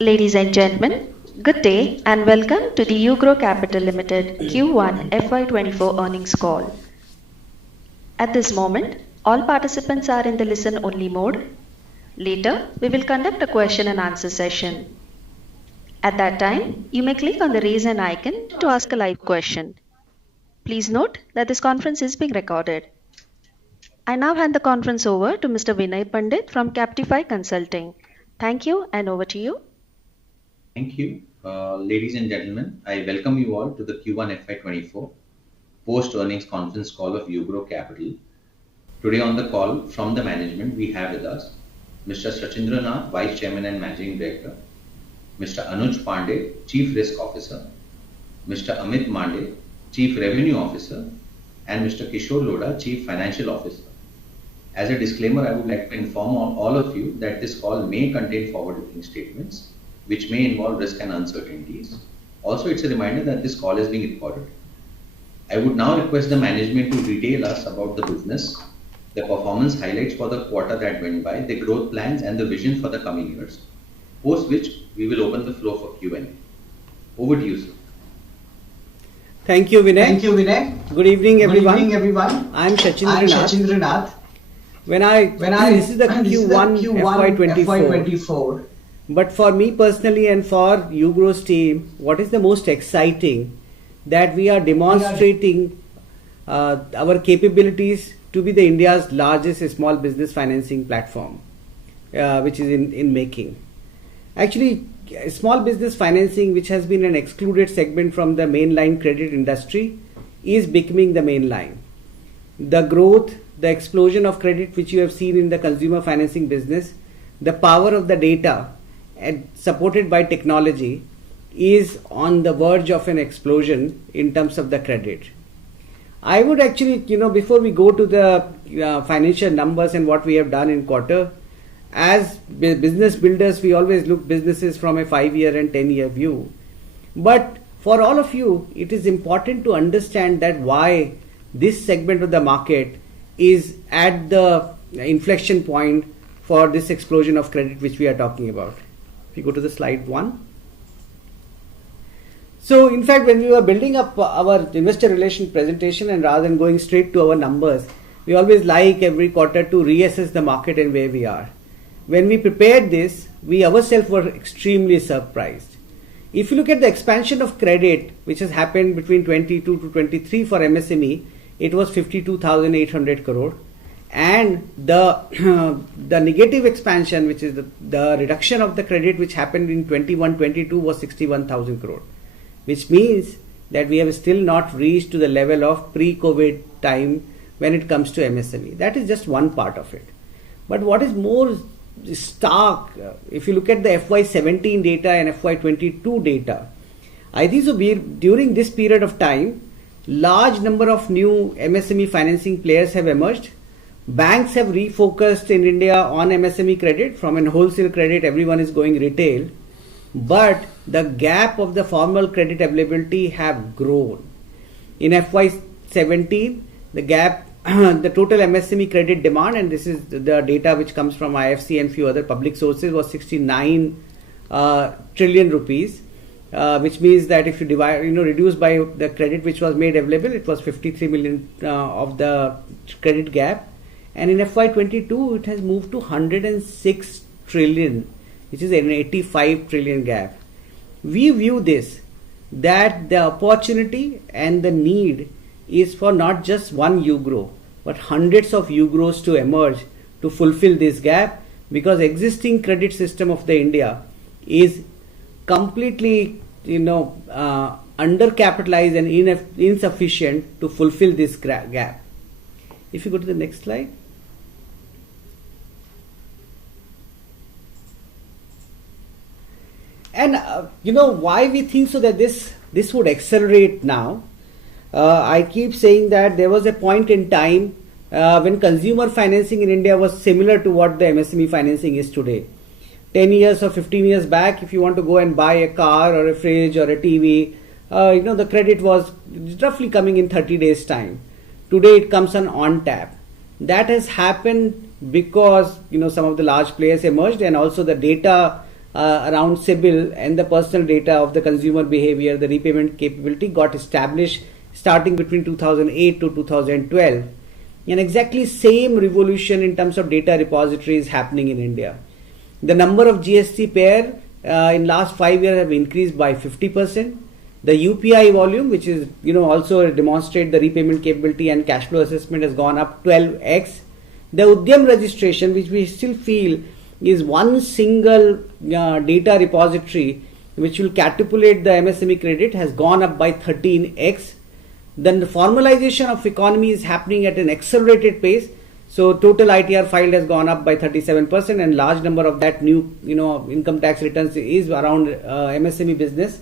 Ladies and gentlemen, good day and welcome to the UGRO Capital Limited Q1 FY24 earnings call. At this moment, all participants are in the listen-only mode. Later, we will conduct a question and answer session. At that time, you may click on the raise hand icon to ask a live question. Please note that this conference is being recorded. I now hand the conference over to Mr. Vinay Pandit from Captify Consulting. Thank you and over to you. Thank you. Ladies and gentlemen, I welcome you all to the Q1 FY24 post-earnings conference call of UGRO Capital. Today on the call from the management, we have with us Mr. Sachindranath, Vice Chairman and Managing Director, Mr. Anuj Pandey, Chief Risk Officer, Mr. Amit Mande, Chief Revenue Officer, and Mr. Kishore Lodha, Chief Financial Officer. As a disclaimer, I would like to inform all of you that this call may contain forward-looking statements which may involve risk and uncertainties. Also, it's a reminder that this call is being recorded. I would now request the management to detail us about the business, the performance highlights for the quarter that went by, the growth plans and the vision for the coming years, post which we will open the floor for Q&A. Over to you, sir. Thank you, Vinay. Thank you, Vinay. Good evening, everyone. Good evening, everyone. I'm Sachindranath. This is the Q1 FY24. But for me personally and for UGRO's team, what is the most exciting that we are demonstrating our capabilities to be the India's largest small business financing platform, which is in making. Actually, small business financing, which has been an excluded segment from the mainline credit industry, is becoming the mainline. The growth, the explosion of credit which you have seen in the consumer financing business, the power of the data and supported by technology is on the verge of an explosion in terms of the credit. I would actually, before we go to the financial numbers and what we have done in quarter, as business builders, we always look businesses from a 5-year and 10-year view. But for all of you, it is important to understand that why this segment of the market is at the inflection point for this explosion of credit which we are talking about. If you go to the slide 1. So in fact, when we were building up our investor relation presentation and rather than going straight to our numbers, we always like every quarter to reassess the market and where we are. When we prepared this, we ourselves were extremely surprised. If you look at the expansion of credit which has happened between 22 to 23 for MSME, it was 52,800 crore. And the negative expansion, which is the reduction of the credit which happened in 21-22 was 61,000 crore, which means that we have still not reached to the level of pre-COVID time when it comes to MSME. That is just one part of it. But what is more stark, if you look at the FY17 data and FY22 data, I think so during this period of time, large number of new MSME financing players have emerged. Banks have refocused in India on MSME credit. From a wholesale credit, everyone is going retail. But the gap of the formal credit availability have grown. In FY17, the gap, the total MSME credit demand, and this is the data which comes from IFC and few other public sources, was 69 trillion rupees, which means that if you divide, reduce by the credit which was made available, it was 53 million of the credit gap. And in FY22, it has moved to 106 trillion, which is an 85 trillion gap. We view this, that the opportunity and the need is for not just one UGRO, but hundreds of UGROs to emerge to fulfill this gap, because existing credit system of the India is completely, undercapitalized and insufficient to fulfill this gap. If you go to the next slide. And why we think so that this would accelerate now. I keep saying that there was a point in time when consumer financing in India was similar to what the MSME financing is today. 10 years or 15 years back, if you want to go and buy a car or a fridge or a TV, the credit was roughly coming in 30 days time. Today it comes on tap. That has happened because some of the large players emerged, and also the data around CIBIL and the personal data of the consumer behavior, the repayment capability got established starting between 2008 to 2012. And exactly same revolution in terms of data repository is happening in India. The number of GST pair in last 5 years have increased by 50%. The UPI volume, which is also demonstrate the repayment capability and cash flow assessment, has gone up 12x. The Udyam registration, which we still feel is one single data repository which will catapult the MSME credit, has gone up by 13x. Then the formalization of economy is happening at an accelerated pace. So total ITR filed has gone up by 37%, and large number of that new income tax returns is around MSME business.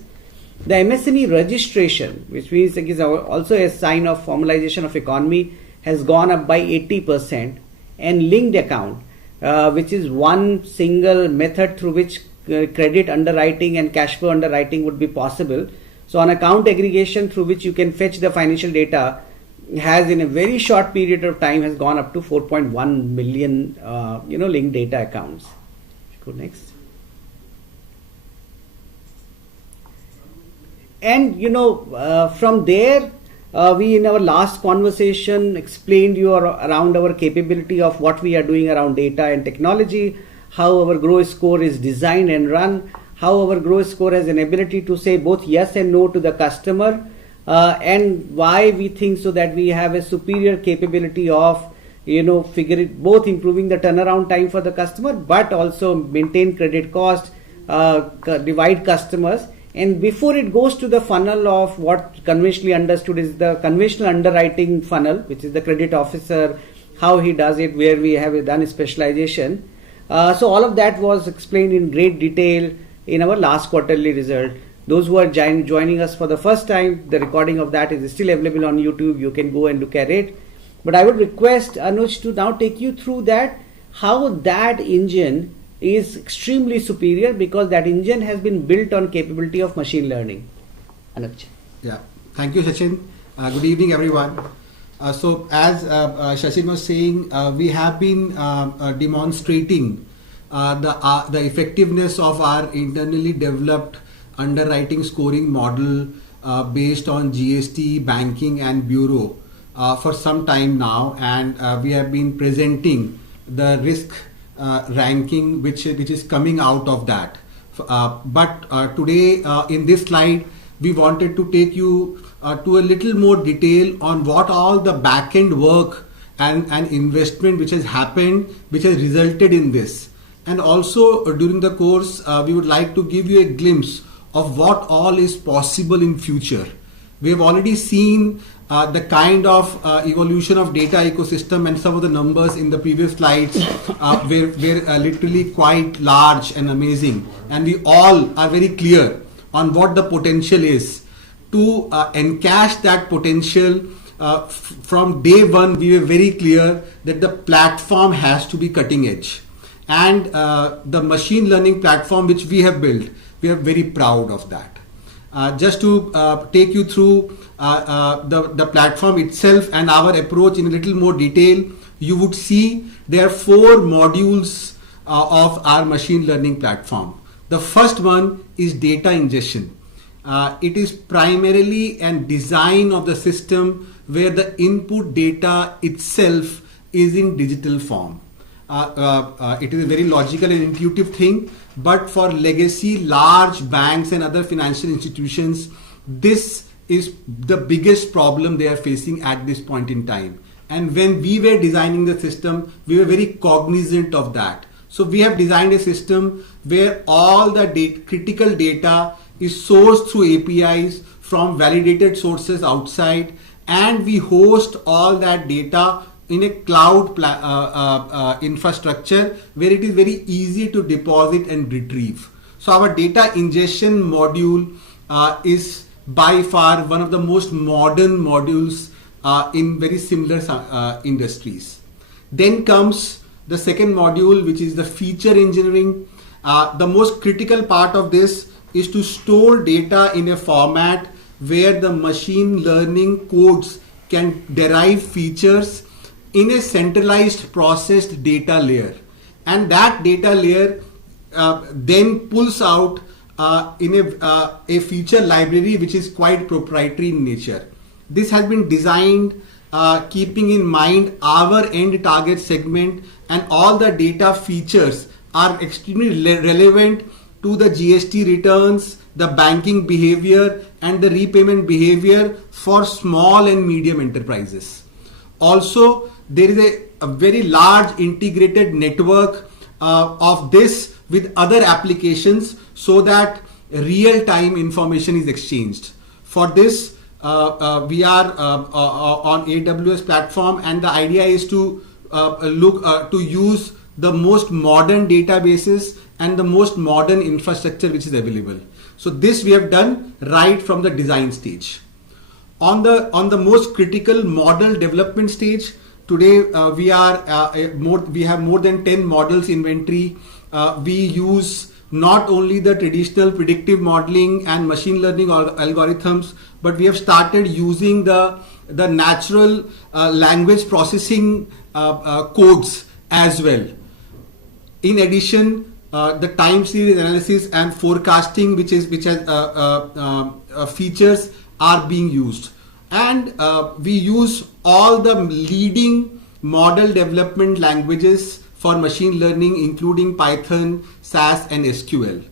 The MSME registration, which means is also a sign of formalization of economy, has gone up by 80%, and linked account, which is one single method through which credit underwriting and cash flow underwriting would be possible. So on account aggregation through which you can fetch the financial data, has in a very short period of time has gone up to 4.1 million linked data accounts. Go next. And from there, we in our last conversation explained you around our capability of what we are doing around data and technology, how our GROW score is designed and run, how our GROW score has an ability to say both yes and no to the customer, and why we think so that we have a superior capability of both improving the turnaround time for the customer, but also maintain credit cost, divide customers. And before it goes to the funnel of what conventionally understood is the conventional underwriting funnel, which is the credit officer, how he does it, where we have done a specialization. So all of that was explained in great detail in our last quarterly result. Those who are joining us for the first time, the recording of that is still available on YouTube. You can go and look at it. But I would request Anuj to now take you through that, how that engine is extremely superior, because that engine has been built on capability of machine learning. Anuj. Yeah, thank you, Sachin. Good evening, everyone. So as Sachin was saying, we have been demonstrating the effectiveness of our internally developed underwriting scoring model based on GST, banking and bureau for some time now, and we have been presenting the risk ranking which is coming out of that. But today in this slide we wanted to take you to a little more detail on what all the back-end work and investment which has happened, which has resulted in this. And also during the course we would like to give you a glimpse of what all is possible in future. We have already seen the kind of evolution of data ecosystem, and some of the numbers in the previous slides were literally quite large and amazing, and we all are very clear on what the potential is. To encash that potential, from day one we were very clear that the platform has to be cutting edge, and the machine learning platform which we have built, we are very proud of that. Just to take you through the platform itself and our approach in a little more detail, you would see there are 4 modules of our machine learning platform. The first one is data ingestion. It is primarily a design of the system where the input data itself is in digital form. It is a very logical and intuitive thing, but for legacy large banks and other financial institutions, this is the biggest problem they are facing at this point in time. And when we were designing the system, we were very cognizant of that. So we have designed a system where all the critical data is sourced through APIs from validated sources outside, and we host all that data in a cloud infrastructure where it is very easy to deposit and retrieve. So our data ingestion module is by far one of the most modern modules in very similar industries. Then comes the second module, which is the feature engineering. The most critical part of this is to store data in a format where the machine learning codes can derive features in a centralized processed data layer, and that data layer then pulls out in a feature library which is quite proprietary in nature. This has been designed keeping in mind our end target segment, and all the data features are extremely relevant to the GST returns, the banking behavior and the repayment behavior for small and medium enterprises. Also, there is a very large integrated network of this with other applications so that real-time information is exchanged. For this, we are on AWS platform, and the idea is to to use the most modern databases and the most modern infrastructure which is available. So this we have done right from the design stage. On the most critical model development stage, today we have more than 10 models inventory. We use not only the traditional predictive modeling and machine learning algorithms, but we have started using the natural language processing codes as well. In addition, the time series analysis and forecasting, which has features, are being used, and we use all the leading model development languages for machine learning, including Python, SAS and SQL.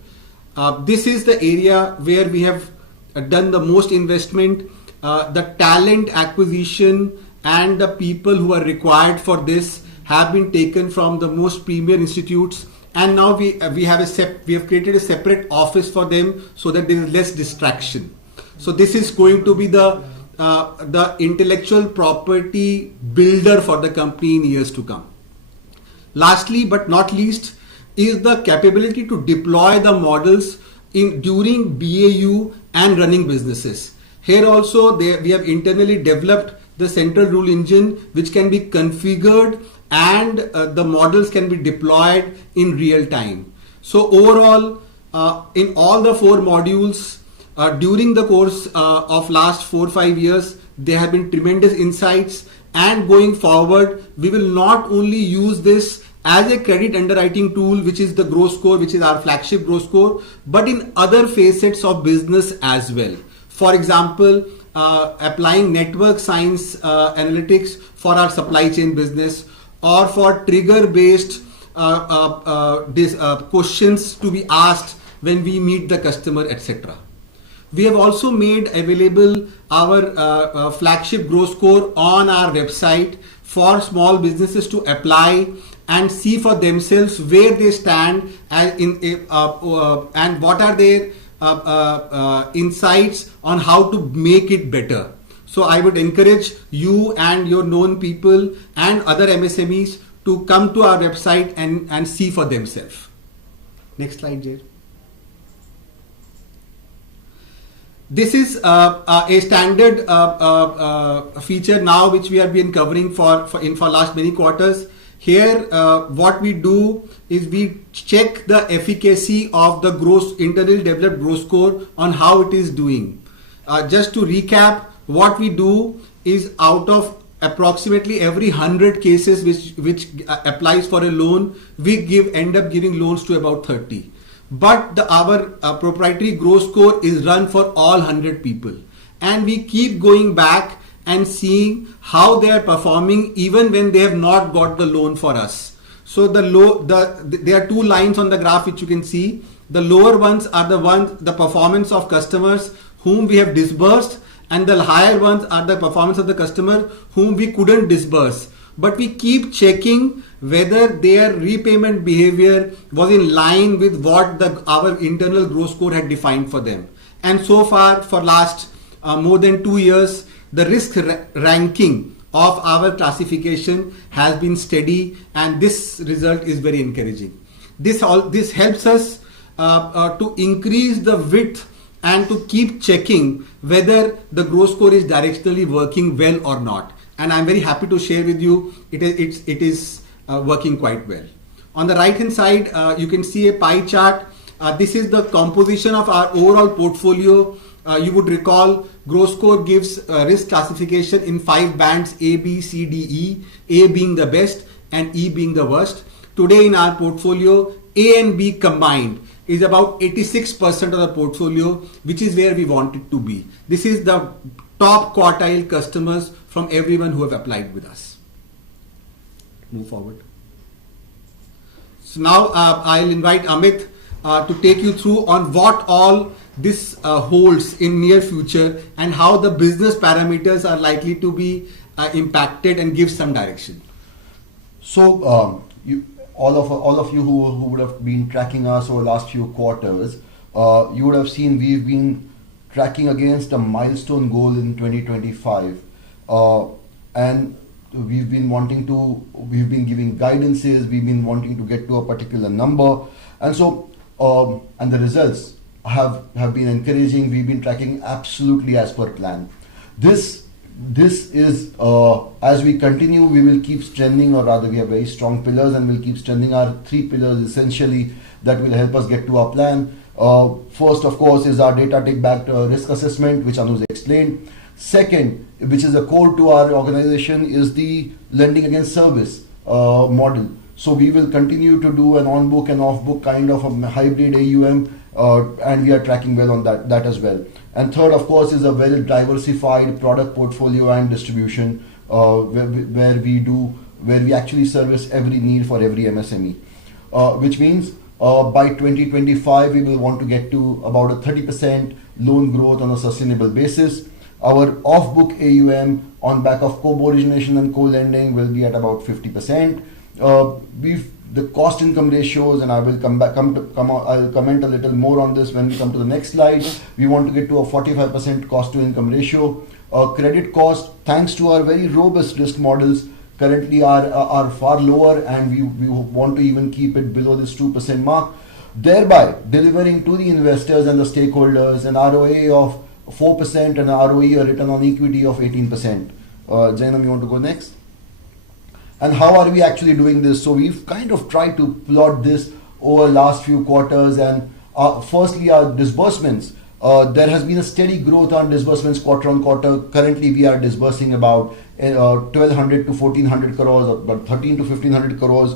This is the area where we have done the most investment. The talent acquisition and the people who are required for this have been taken from the most premier institutes, and now we have created a separate office for them so that there is less distraction. So this is going to be the intellectual property builder for the company in years to come. Lastly but not least is the capability to deploy the models during BAU and running businesses. Here also we have internally developed the central rule engine which can be configured, and the models can be deployed in real time. So overall, in all the 4 modules, during the course of last 4-5 years, there have been tremendous insights, and going forward, we will not only use this as a credit underwriting tool, which is the GROW score, which is our flagship GROW score, but in other facets of business as well. For example, applying network science analytics for our supply chain business, or for trigger based questions to be asked when we meet the customer, etc. We have also made available our flagship GROW score on our website for small businesses to apply and see for themselves where they stand and what are their insights on how to make it better. So I would encourage you and your known people and other MSMEs to come to our website and see for themselves. Next slide, Jay. This is a standard feature now which we have been covering for last many quarters. Here what we do is we check the efficacy of the internally developed GROW score on how it is doing. Just to recap, what we do is out of approximately every 100 cases which applies for a loan, we end up giving loans to about 30. But our proprietary GROW score is run for all 100 people, and we keep going back and seeing how they are performing even when they have not got the loan for us. So there are 2 lines on the graph which you can see. The lower ones are the performance of customers whom we have disbursed, and the higher ones are the performance of the customer whom we couldn't disburse. But we keep checking whether their repayment behavior was in line with what our internal GROW score had defined for them. And so far, for last more than 2 years, the risk ranking of our classification has been steady, and this result is very encouraging. This helps us to increase the width and to keep checking whether the GROW score is directionally working well or not. And I'm very happy to share with you it is working quite well. On the right hand side, you can see a pie chart. This is the composition of our overall portfolio. You would recall GROW score gives risk classification in 5 bands: A, B, C, D, E, A being the best and E being the worst. Today in our portfolio, A and B combined is about 86% of the portfolio, which is where we want it to be. This is the top quartile customers from everyone who have applied with us. Move forward. So now I'll invite Amit to take you through on what all this holds in near future and how the business parameters are likely to be impacted and give some direction. So all of you who would have been tracking us over the last few quarters, you would have seen we've been tracking against a milestone goal in 2025, and we've been giving guidances, we've been wanting to get to a particular number, and so and the results have been encouraging. We've been tracking absolutely as per plan. This is as we continue, we will keep strengthening, or rather we have very strong pillars, and we'll keep strengthening our 3 pillars essentially that will help us get to our plan. First, of course, is our DataTech backed risk assessment, which Anuj explained. Second, which is a core to our organization, is the lending against service model. So we will continue to do an on-book and off-book kind of a hybrid AUM, and we are tracking well on that as well. And third, of course, is a well diversified product portfolio and distribution, where we actually service every need for every MSME, which means by 2025 we will want to get to about a 30% loan growth on a sustainable basis. Our off-book AUM on back of co-origination and co-lending will be at about 50%. The cost-income ratios, and I will I'll comment a little more on this when we come to the next slide. We want to get to a 45% cost-to-income ratio. Credit cost, thanks to our very robust risk models, currently are far lower, and we want to even keep it below this 2% mark, thereby delivering to the investors and the stakeholders an ROA of 4% and an ROE, a return on equity, of 18%. Jainam, you want to go next? And how are we actually doing this? So we've kind of tried to plot this over last few quarters, and firstly our disbursements. There has been a steady growth on disbursements quarter on quarter. Currently we are disbursing about 1200 to 1400 crores, or about 13 to 1500 crores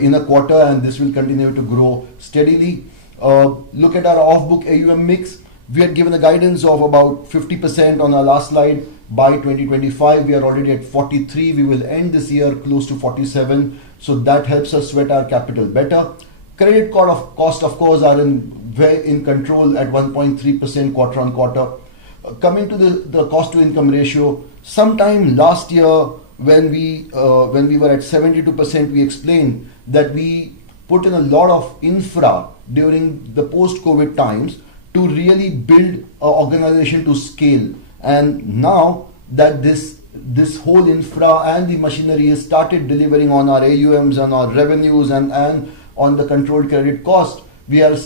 in a quarter, and this will continue to grow steadily. Look at our off-book AUM mix. We had given a guidance of about 50% on our last slide. By 2025, we are already at 43. We will end this year close to 47. So that helps us sweat our capital better. Credit cost, of course, are in control at 1.3% quarter on quarter. Coming to the cost to income ratio, sometime last year when we were at 72%, we explained that we put in a lot of infra during the post-COVID times to really build an organization to scale. And now that this whole infra and the machinery has started delivering on our AUMs and our revenues and on the controlled credit cost, we are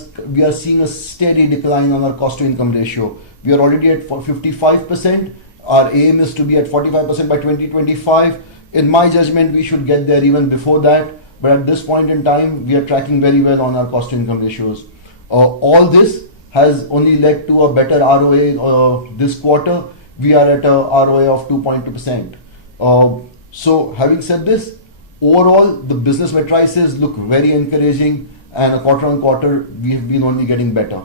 seeing a steady decline on our cost to income ratio. We are already at 55%. Our aim is to be at 45% by 2025. In my judgment, we should get there even before that. But at this point in time, we are tracking very well on our cost to income ratios. All this has only led to a better ROA this quarter. We are at a ROA of 2.2%. So having said this, overall the business matrices look very encouraging, and quarter on quarter we have been only getting better.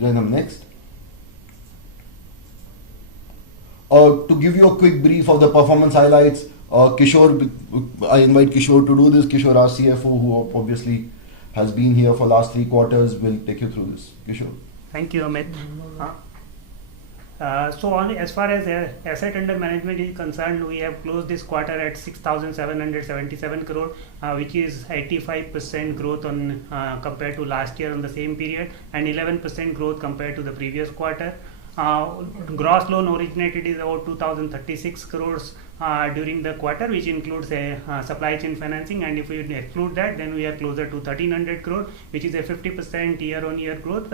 Next. To give you a quick brief of the performance highlights, Kishore, I invite Kishore to do this. Kishore, our CFO, who obviously has been here for last 3 quarters, will take you through this. Kishore. Thank you, Amit. So as far as asset under management is concerned, we have closed this quarter at 6,777 crore, which is 85% growth on compared to last year on the same period, and 11% growth compared to the previous quarter. Gross loan originated is about 2,036 crores during the quarter, which includes a supply chain financing, and if we exclude that, then we are closer to 1,300 crore, which is a 50% year-on-year growth.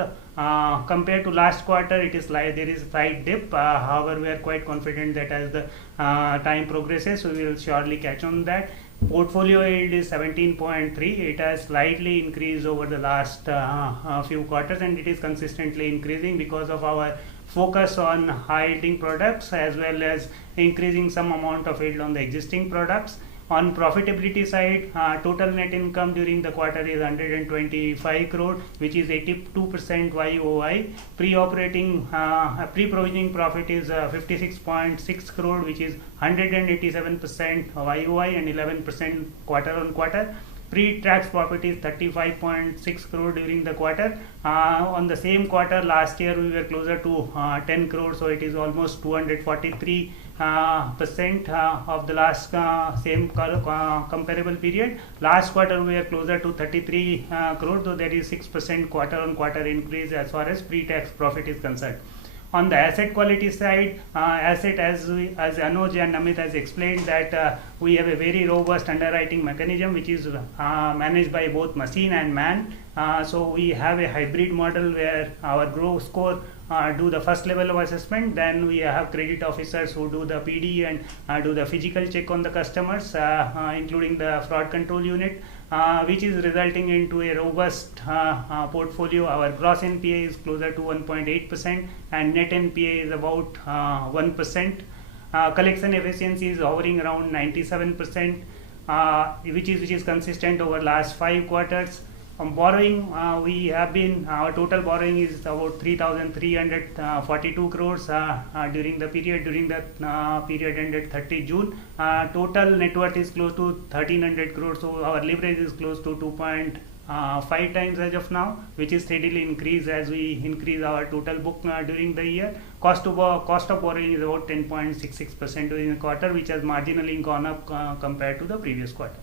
Compared to last quarter, it is like there is a slight dip. However, we are quite confident that as the time progresses, we will surely catch on that. Portfolio yield is 17.3. It has slightly increased over the last few quarters, and it is consistently increasing because of our focus on high yielding products as well as increasing some amount of yield on the existing products. On profitability side, total net income during the quarter is 125 crore, which is 82% YOY. Pre-provisioning profit is 56.6 crore, which is 187% YOY and 11% quarter on quarter. Pre-tax profit is 35.6 crore during the quarter. On the same quarter last year, we were closer to 10 crore, so it is almost 243% of the last same comparable period. Last quarter, we were closer to 33 crore, though there is 6% quarter on quarter increase as far as pre-tax profit is concerned. On the asset quality side, as Anuj and Namit has explained, that we have a very robust underwriting mechanism which is managed by both machine and man. So we have a hybrid model where our GRO score do the first level of assessment, then we have credit officers who do the PD and do the physical check on the customers, including the fraud control unit, which is resulting into a robust portfolio. Our gross NPA is closer to 1.8% and net NPA is about 1%. Collection efficiency is hovering around 97%, which is consistent over last 5 quarters. Borrowing, our total borrowing is about 3,342 crores during the period ended 30 June. Total net worth is close to 1,300 crores, so our leverage is close to 2.5 times as of now, which is steadily increased as we increase our total book during the year. Cost of borrowing is about 10.66% during the quarter, which has marginally gone up compared to the previous quarter.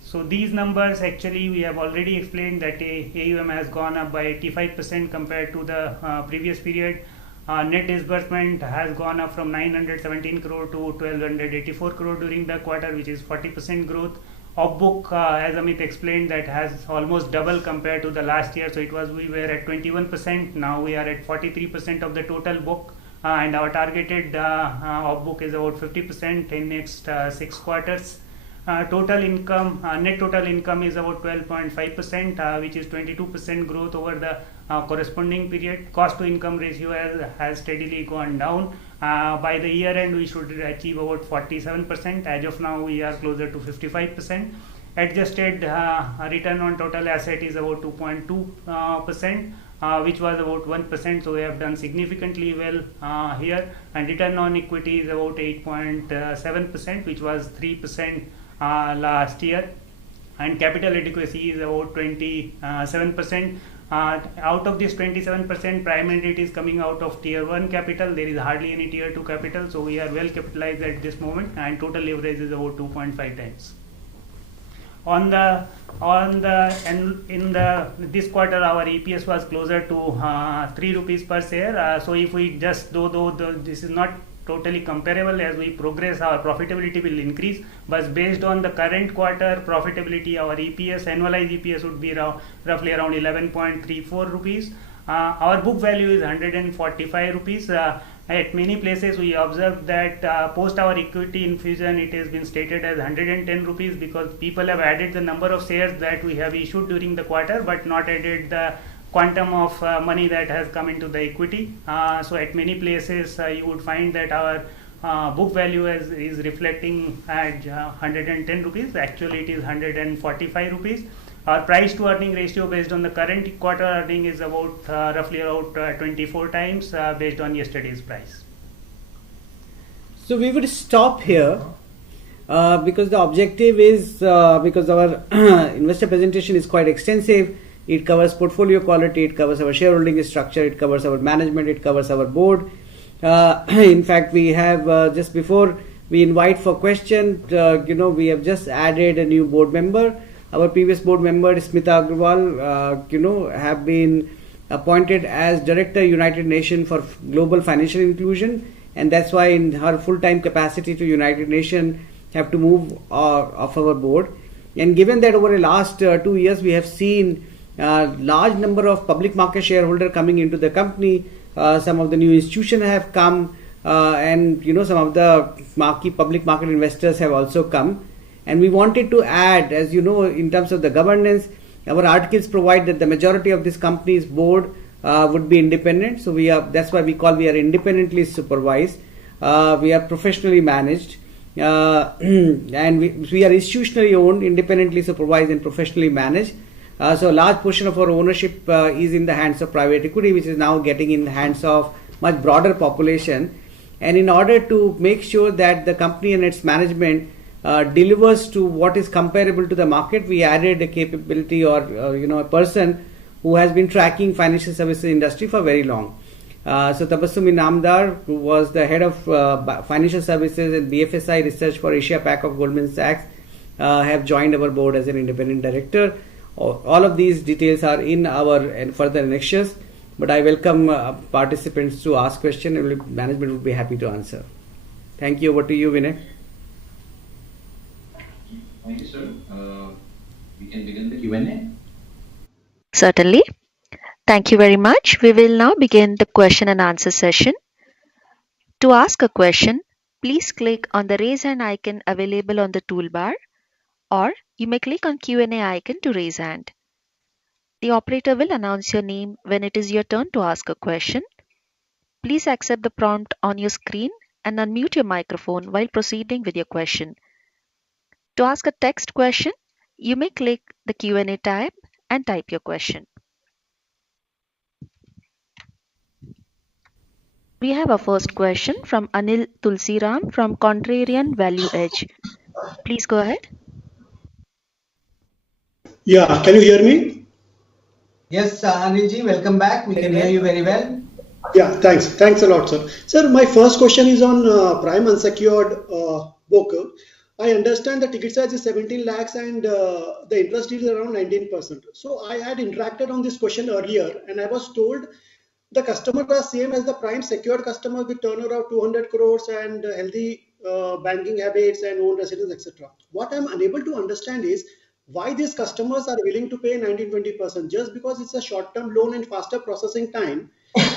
So these numbers, actually we have already explained that AUM has gone up by 85% compared to the previous period. Net disbursement has gone up from 917 crore to 1284 crore during the quarter, which is 40% growth. Off book, as Amit explained, that has almost double compared to the last year. So we were at 21%, now we are at 43% of the total book, and our targeted off book is about 50% in next 6 quarters. Net total income is about 12.5%, which is 22% growth over the corresponding period. Cost to income ratio has steadily gone down. By the year end, we should achieve about 47%. As of now, we are closer to 55%. Adjusted return on total asset is about 2.2%, which was about 1%. So we have done significantly well here. And return on equity is about 8.7%, which was 3% last year. And capital adequacy is about 27%. Out of this 27%, primarily it is coming out of tier 1 capital. There is hardly any tier 2 capital, so we are well capitalized at this moment, and total leverage is about 2.5 times. This quarter, our EPS was closer to 3 rupees per share. So if we just though this is not totally comparable, as we progress our profitability will increase, but based on the current quarter profitability, our EPS, annualized EPS would be roughly around 11.34 rupees. Our book value is 145 rupees. At many places we observed that post our equity infusion, it has been stated as 110 rupees because people have added the number of shares that we have issued during the quarter, but not added the quantum of money that has come into the equity. So at many places you would find that our book value is reflecting at 110 rupees. Actually it is 145 rupees. Our price to earning ratio based on the current quarter earning is about roughly about 24 times based on yesterday's price. So we would stop here because the objective is because our investor presentation is quite extensive. It covers portfolio quality, it covers our shareholding structure, it covers our management, it covers our board. In fact, we have just before we invite for question, we have just added a new board member. Our previous board member, Smita Agrawal, have been appointed as Director, United Nations for Global Financial Inclusion, and that's why in her full-time capacity to United Nations have to move off our board. And given that over the last 2 years we have seen large number of public market shareholder coming into the company, some of the new institutions have come, and some of the marquee public market investors have also come. And we wanted to add, as you know, in terms of the governance, our articles provide that the majority of this company's board would be independent. So that's why we are independently supervised. We are professionally managed. And we are institutionally owned, independently supervised and professionally managed. So a large portion of our ownership is in the hands of private equity, which is now getting in the hands of much broader population. And in order to make sure that the company and its management delivers to what is comparable to the market, we added a capability or a person who has been tracking financial services industry for very long. So Tabassum Inamdar, who was the head of financial services and BFSI research for Asia Pac of Goldman Sachs, have joined our board as an independent director. All of these details are in our further annexures, but I welcome participants to ask questions and management would be happy to answer. Thank you. Over to you, Vinay. Thank you, sir. We can begin the Q&A. Certainly. Thank you very much. We will now begin the question and answer session. To ask a question, please click on the raise hand icon available on the toolbar, or you may click on Q&A icon to raise hand. The operator will announce your name when it is your turn to ask a question. Please accept the prompt on your screen and unmute your microphone while proceeding with your question. To ask a text question, you may click the Q&A tab and type your question. We have our first question from Anil Tulsiram from Contrarian Value Edge. Please go ahead. Yeah, can you hear me? Yes, Anilji, welcome back. We can hear you very well. Yeah, thanks. Thanks a lot, sir. Sir, my first question is on prime unsecured book. I understand the ticket size is 17 lakhs and the interest is around 19%. So I had interacted on this question earlier and I was told the customers are same as the prime secured customer with turnover of 200 crores and healthy banking habits and own residence, etc. What I'm unable to understand is why these customers are willing to pay 19-20% just because it's a short-term loan and faster processing time.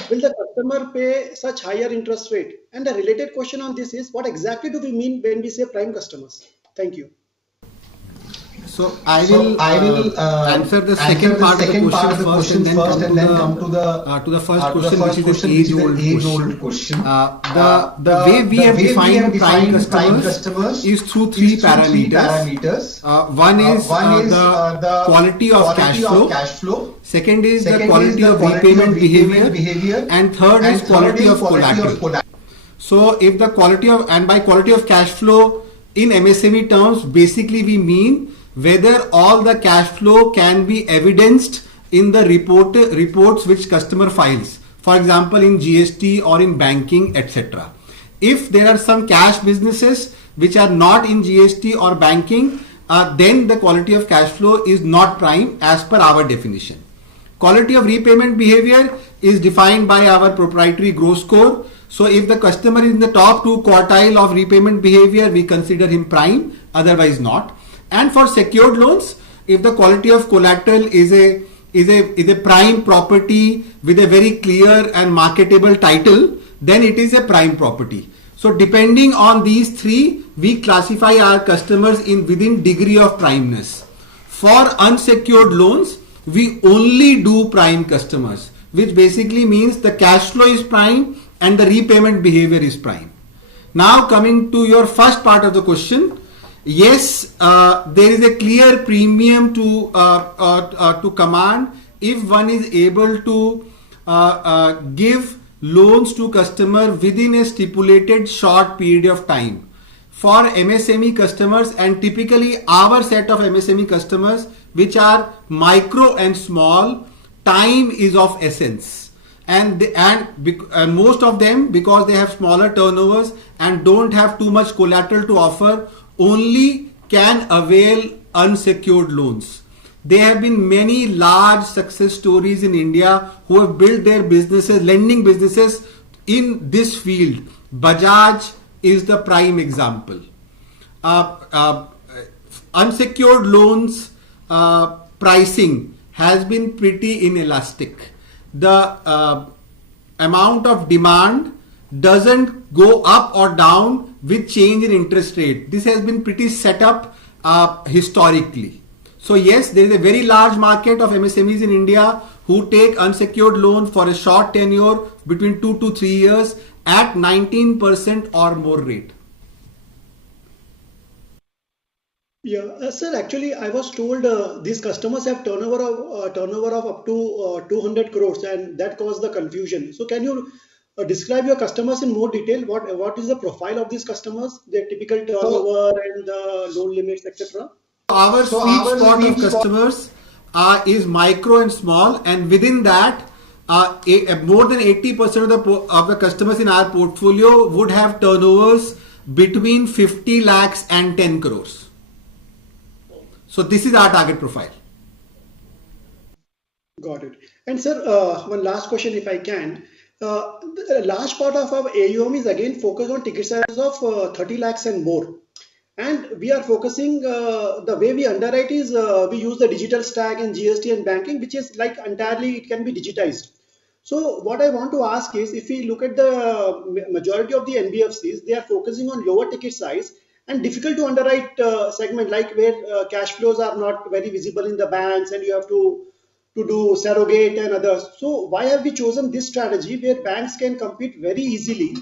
Will the customer pay such higher interest rate? And the related question on this is what exactly do we mean when we say prime customers? Thank you. So I will answer the second part of the question first and then come to the first question, which is an age-old question. The way we have defined prime customers is through three parameters. One is the quality of cash flow. Second is the quality of repayment behavior, and third is quality of collateral. So if the quality of, and by quality of cash flow in MSME terms, basically we mean whether all the cash flow can be evidenced in the reports which customer files, for example in GST or in banking, etc. If there are some cash businesses which are not in GST or banking, then the quality of cash flow is not prime as per our definition. Quality of repayment behavior is defined by our proprietary growth score. So if the customer is in the top 2 quartile of repayment behavior, we consider him prime, otherwise not. And for secured loans, if the quality of collateral is a prime property with a very clear and marketable title, then it is a prime property. So depending on these three, we classify our customers in within degree of primeness. For unsecured loans, we only do prime customers, which basically means the cash flow is prime and the repayment behavior is prime. Now coming to your first part of the question. Yes, there is a clear premium to command if one is able to give loans to customer within a stipulated short period of time. For MSME customers, and typically our set of MSME customers which are micro and small, time is of essence. And most of them, because they have smaller turnovers and don't have too much collateral to offer, only can avail unsecured loans. There have been many large success stories in India who have built their businesses, lending businesses in this field. Bajaj is the prime example. Unsecured loans pricing has been pretty inelastic. The amount of demand doesn't go up or down with change in interest rate. This has been pretty set up historically. So yes, there is a very large market of MSMEs in India who take unsecured loan for a short tenure between 2 to 3 years at 19% or more rate. Yeah, sir. Actually, I was told these customers have turnover of up to 200 crores, and that caused the confusion. So, can you describe your customers in more detail? What is the profile of these customers? Their typical turnover and the loan limits, etc. Our sweet spot of customers is micro and small, and within that, more than 80% of the customers in our portfolio would have turnovers between 50 lakhs and 10 crores. So this is our target profile. Got it. And sir, one last question, if I can. The large part of our AUM is again focused on ticket sizes of 30 lakhs and more. And we are focusing, the way we underwrite is we use the digital stack in GST and banking, which is like entirely, it can be digitized. So what I want to ask is, if we look at the majority of the NBFCs, they are focusing on lower ticket size and difficult to underwrite segment, like where cash flows are not very visible in the banks and you have to do surrogate and others. So why have we chosen this strategy where banks can compete very easily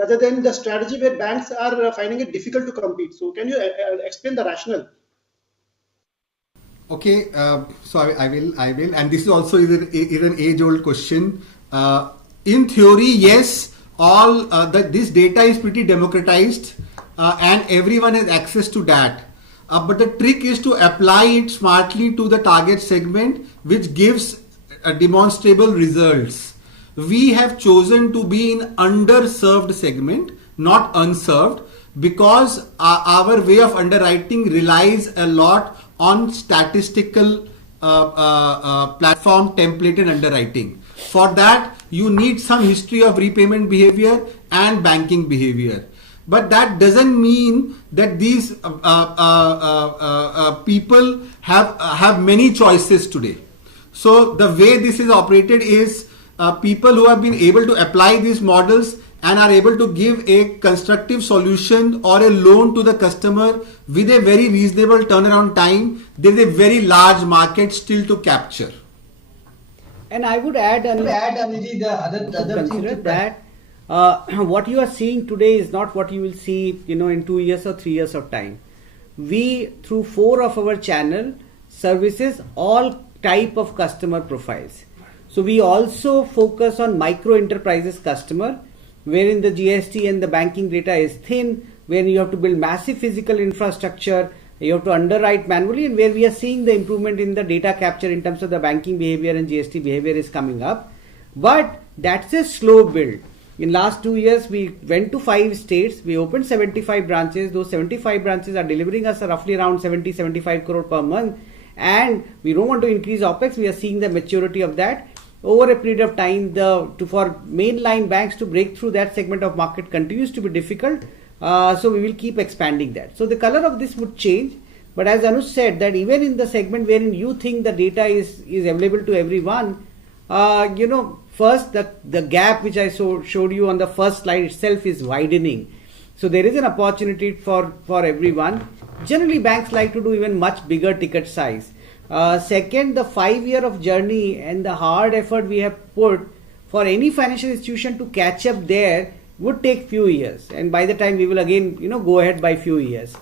rather than the strategy where banks are finding it difficult to compete? So can you explain the rationale? Okay, so I will, and this is also is an age-old question. In theory, yes, all this data is pretty democratized, and everyone has access to that. But the trick is to apply it smartly to the target segment, which gives demonstrable results. We have chosen to be in underserved segment, not unserved, because our way of underwriting relies a lot on statistical platform templated underwriting. For that, you need some history of repayment behavior and banking behavior. But that doesn't mean that these people have many choices today. So the way this is operated is people who have been able to apply these models and are able to give a constructive solution or a loan to the customer with a very reasonable turnaround time, there is a very large market still to capture. And I would add, Aniji, the other thing that what you are seeing today is not what you will see, in 2 years or 3 years of time. We, through 4 of our channel, services all type of customer profiles. So we also focus on micro enterprises customer, wherein the GST and the banking data is thin, where you have to build massive physical infrastructure, you have to underwrite manually, and where we are seeing the improvement in the data capture in terms of the banking behavior and GST behavior is coming up. But that's a slow build. In last 2 years, we went to 5 states, we opened 75 branches. Those 75 branches are delivering us roughly around 70-75 crore per month. And we don't want to increase OPEX. We are seeing the maturity of that. Over a period of time, for mainline banks to break through that segment of market continues to be difficult. So we will keep expanding that. So the color of this would change. But as Anush said, that even in the segment wherein you think the data is available to everyone, first the gap which I showed you on the first slide itself is widening. So there is an opportunity for everyone. Generally, banks like to do even much bigger ticket size. Second, the 5 year of journey and the hard effort we have put for any financial institution to catch up there would take few years. And by the time we will again, go ahead by few years.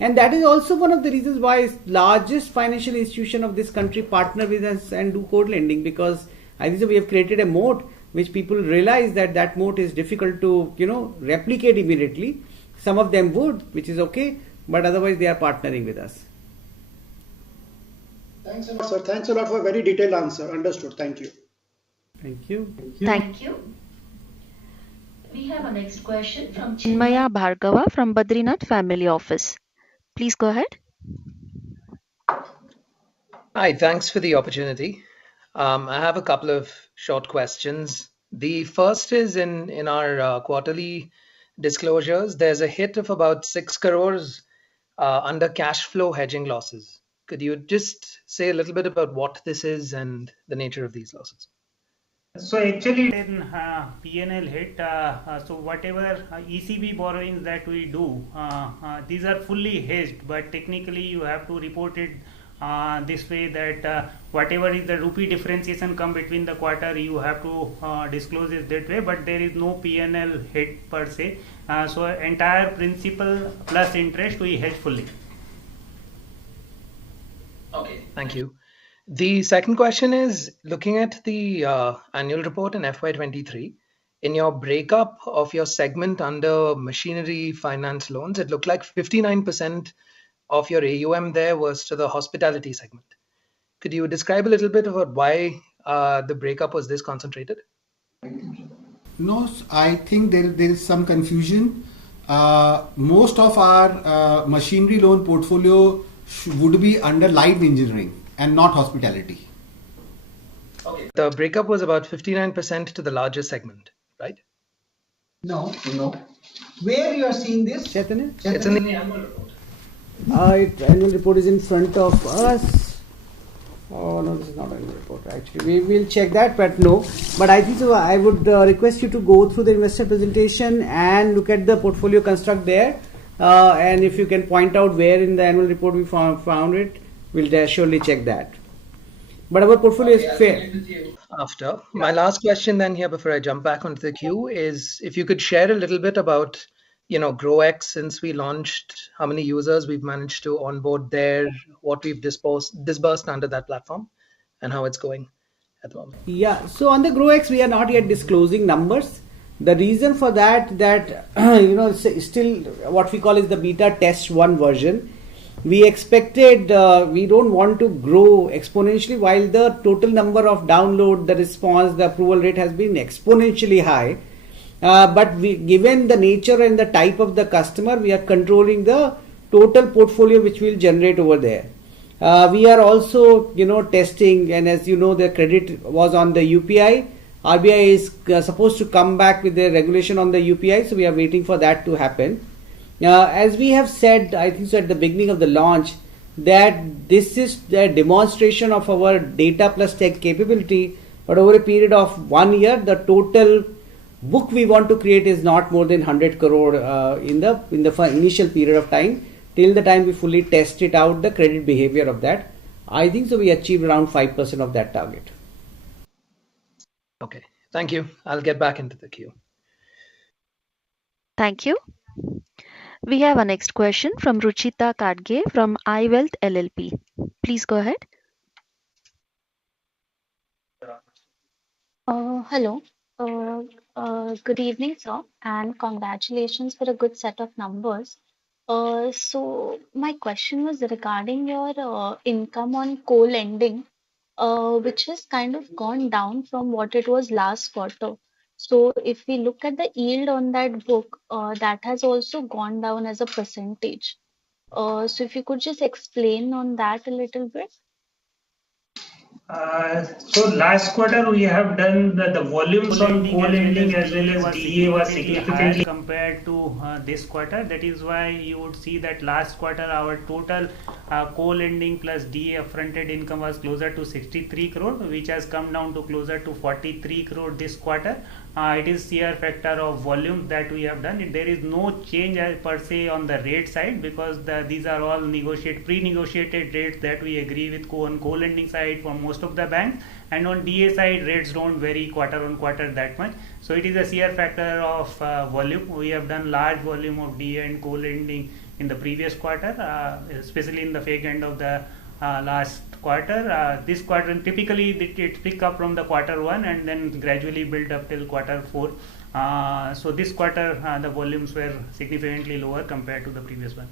And that is also one of the reasons why largest financial institution of this country partner with us and do code lending, because I think we have created a moat which people realize that moat is difficult to, replicate immediately. Some of them would, which is okay, but otherwise they are partnering with us. Thanks a lot, sir. Thanks a lot for a very detailed answer. Understood. Thank you. Thank you. Thank you. We have a next question from Chinmaya Bhargava from Badrinath Family Office. Please go ahead. Hi, thanks for the opportunity. I have a couple of short questions. The first is in our quarterly disclosures, there's a hit of about 6 crores under cash flow hedging losses. Could you just say a little bit about what this is and the nature of these losses? So actually in P&L hit, so whatever ECB borrowings that we do, these are fully hedged, but technically you have to report it this way that whatever is the rupee differentiation come between the quarter, you have to disclose it that way, but there is no P&L hit per se. So entire principal plus interest we hedge fully. Okay, thank you. The second question is looking at the annual report in FY23. In your breakup of your segment under machinery finance loans, it looked like 59% of your AUM there was to the hospitality segment. Could you describe a little bit about why the breakup was this concentrated? No, I think there is some confusion. Most of our machinery loan portfolio would be under light engineering and not hospitality. Okay. The breakup was about 59% to the largest segment, right? No. Where you are seeing this? Chaitanya? It's in the annual report. Annual report is in front of us. Oh no, this is not annual report. Actually, we will check that, but no. But I think so. I would request you to go through the investor presentation and look at the portfolio construct there. And if you can point out where in the annual report we found it, we'll surely check that. But our portfolio is fair. After my last question, then here before I jump back onto the queue, is if you could share a little bit about GrowX since we launched, how many users we've managed to onboard there, what we've disbursed under that platform, and how it's going at the moment. Yeah. So on the GrowX, we are not yet disclosing numbers. The reason for that still what we call is the beta test 1 version. We expected, we don't want to grow exponentially while the total number of download, the response, the approval rate has been exponentially high. But given the nature and the type of the customer, we are controlling the total portfolio which will generate over there. We are also, testing, and as you know, the credit was on the UPI. RBI is supposed to come back with the regulation on the UPI, so we are waiting for that to happen. As we have said, I think so at the beginning of the launch, that this is the demonstration of our data plus tech capability, but over a period of 1 year, the total book we want to create is not more than 100 crore in the initial period of time, till the time we fully test it out, the credit behavior of that. I think so we achieved around 5% of that target. Okay, thank you. I'll get back into the queue. Thank you. We have our next question from Ruchita Kadge from iWealth LLP. Please go ahead. Hello. Good evening, sir, and congratulations for a good set of numbers. So my question was regarding your income on co-lending, which has kind of gone down from what it was last quarter. So if we look at the yield on that book, that has also gone down as a percentage. So if you could just explain on that a little bit. So last quarter we have done the volumes on co-lending as well as DA was significantly compared to this quarter. That is why you would see that last quarter our total co-lending plus DA upfronted income was closer to 63 crore, which has come down to closer to 43 crore this quarter. It is sheer factor of volume that we have done. There is no change per se on the rate side, because these are all pre-negotiated rates that we agree with on co-lending side for most of the banks, and on DA side rates don't vary quarter on quarter that much. So it is a sheer factor of volume. We have done large volume of DA and co-lending in the previous quarter, especially in the fake end of the last quarter. This quarter typically it pick up from the quarter 1 and then gradually build up till quarter 4. So this quarter the volumes were significantly lower compared to the previous one.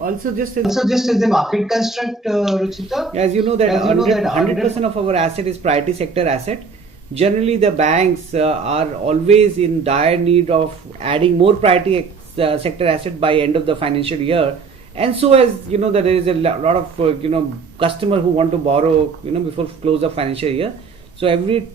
Also just as the market construct, Ruchita, as you know that 100% of our asset is priority sector asset. Generally the banks are always in dire need of adding more priority sector asset by end of the financial year. And so as you know that there is a lot of customer who want to borrow before close of financial year. So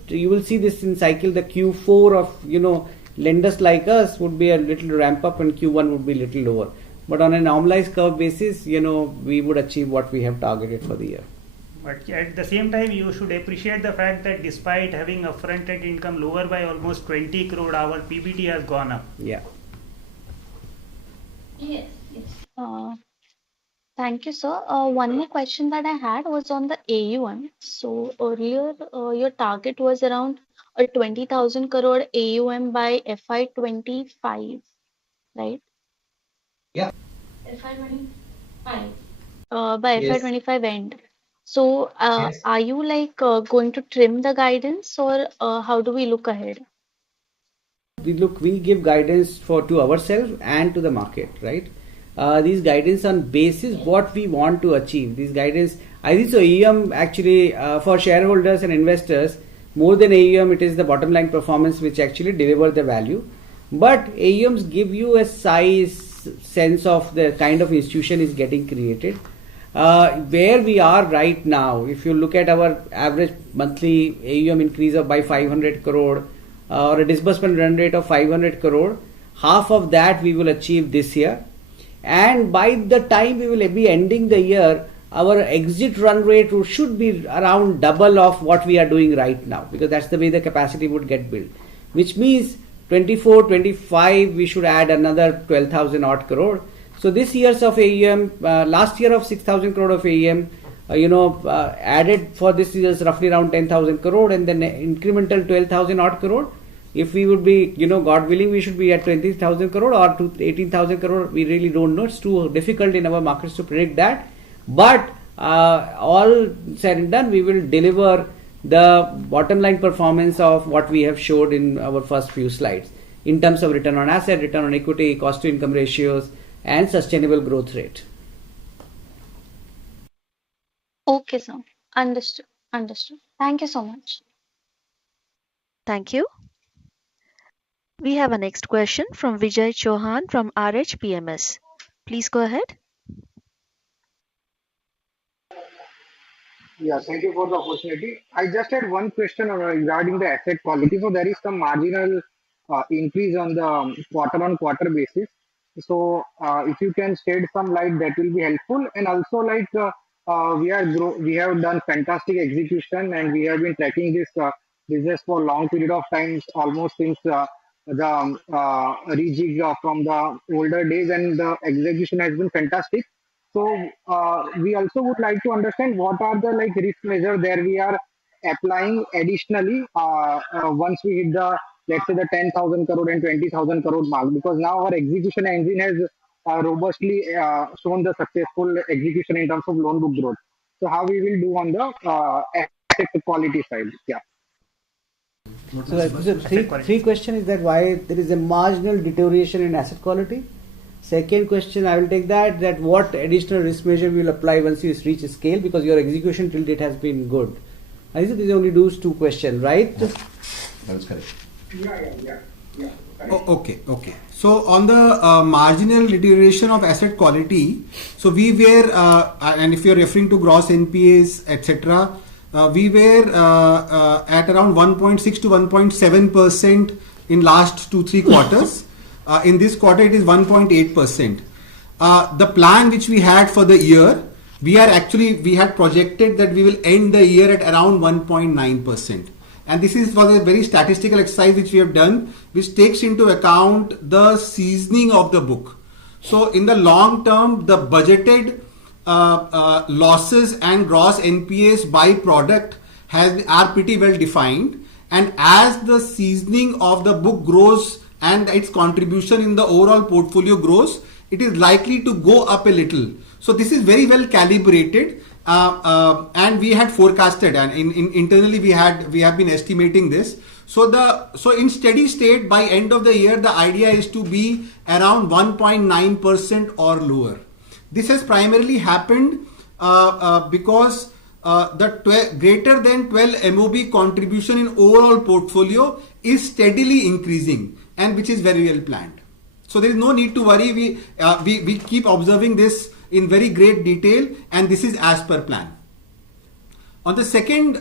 you will see this in cycle, the Q4 of lenders like us would be a little ramp up and Q1 would be a little lower. But on a normalized curve basis, we would achieve what we have targeted for the year. But at the same time, you should appreciate the fact that despite having upfronted income lower by almost 20 crore, our PBT has gone up. Yeah. Yes. Thank you, sir. One more question that I had was on the AUM. So earlier, your target was around a 20,000 crore AUM by FY25, right? Yeah. FY25. By Yes. FY25 end. So, Yes. are you like going to trim the guidance, or how do we look ahead? We give guidance to ourselves and to the market, right? These guidance on basis what we want to achieve. These guidance, I think so. AUM actually for shareholders and investors, more than AUM, it is the bottom line performance which actually deliver the value. But AUMs give you a sense of the kind of institution is getting created. Where we are right now, if you look at our average monthly AUM increase of by 500 crore or a disbursement run rate of 500 crore, half of that we will achieve this year. And by the time we will be ending the year, our exit run rate should be around double of what we are doing right now, because that's the way the capacity would get built. Which means 24, 25, we should add another 12,000 odd crore. So this year's of AUM, last year of 6,000 crore of AUM, added for this year's roughly around 10,000 crore, and then incremental 12,000 odd crore. If we would be, God willing, we should be at 20,000 crore or to 18,000 crore. We really don't know. It's too difficult in our markets to predict that. But all said and done, we will deliver the bottom line performance of what we have showed in our first few slides in terms of return on asset, return on equity, cost to income ratios, and sustainable growth rate. Okay, sir. Understood. Understood. Thank you so much. Thank you. We have a next question from Vijay Chauhan from RH PMS. Please go ahead. Yeah, thank you for the opportunity. I just had one question regarding the asset quality. So there is some marginal increase on the quarter-on-quarter basis. So if you can shed some light, that will be helpful. And also, we have done fantastic execution, and we have been tracking this business for a long period of time, almost since the rejig from the older days, and the execution has been fantastic. So we also would like to understand what are the risk measure there we are applying additionally once we hit the, let's say, the 10,000 crore and 20,000 crore mark, because now our execution engine has robustly shown the successful execution in terms of loan book growth. So how we will do on the asset quality side? Yeah. So three question is that why there is a marginal deterioration in asset quality. Second question, I will take that what additional risk measure we will apply once you reach a scale, because your execution till date has been good. I think these only those two questions, right? That's correct. Yeah. Okay. So on the marginal deterioration of asset quality, so we were, and if you are referring to gross NPAs, etc., we were at around 1.6 to 1.7% in last 2-3 quarters. In this quarter, it is 1.8%. The plan which we had for the year, we had projected that we will end the year at around 1.9%. And this is for a very statistical exercise which we have done, which takes into account the seasoning of the book. So in the long term, the budgeted losses and gross NPAs by product are pretty well defined. And as the seasoning of the book grows and its contribution in the overall portfolio grows, it is likely to go up a little. So this is very well calibrated, and we had forecasted, and internally we have been estimating this. So in steady state, by end of the year, the idea is to be around 1.9% or lower. This has primarily happened because the greater than 12 MOB contribution in overall portfolio is steadily increasing, and which is very well planned. So there is no need to worry. We keep observing this in very great detail, and this is as per plan. On the second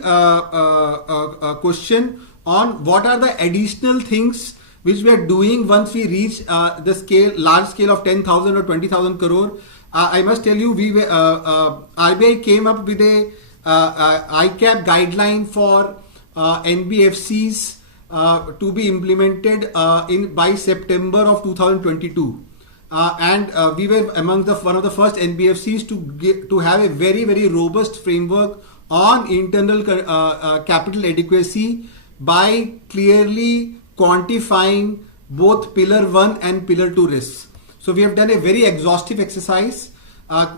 question on what are the additional things which we are doing once we reach the large scale of 10,000 or 20,000 crore, I must tell you, RBI came up with a ICAP guideline for NBFCs to be implemented by September of 2022. and we were among the one of the first NBFCs to have a very robust framework on internal capital adequacy by clearly quantifying both pillar 1 and pillar 2 risks. So we have done a very exhaustive exercise.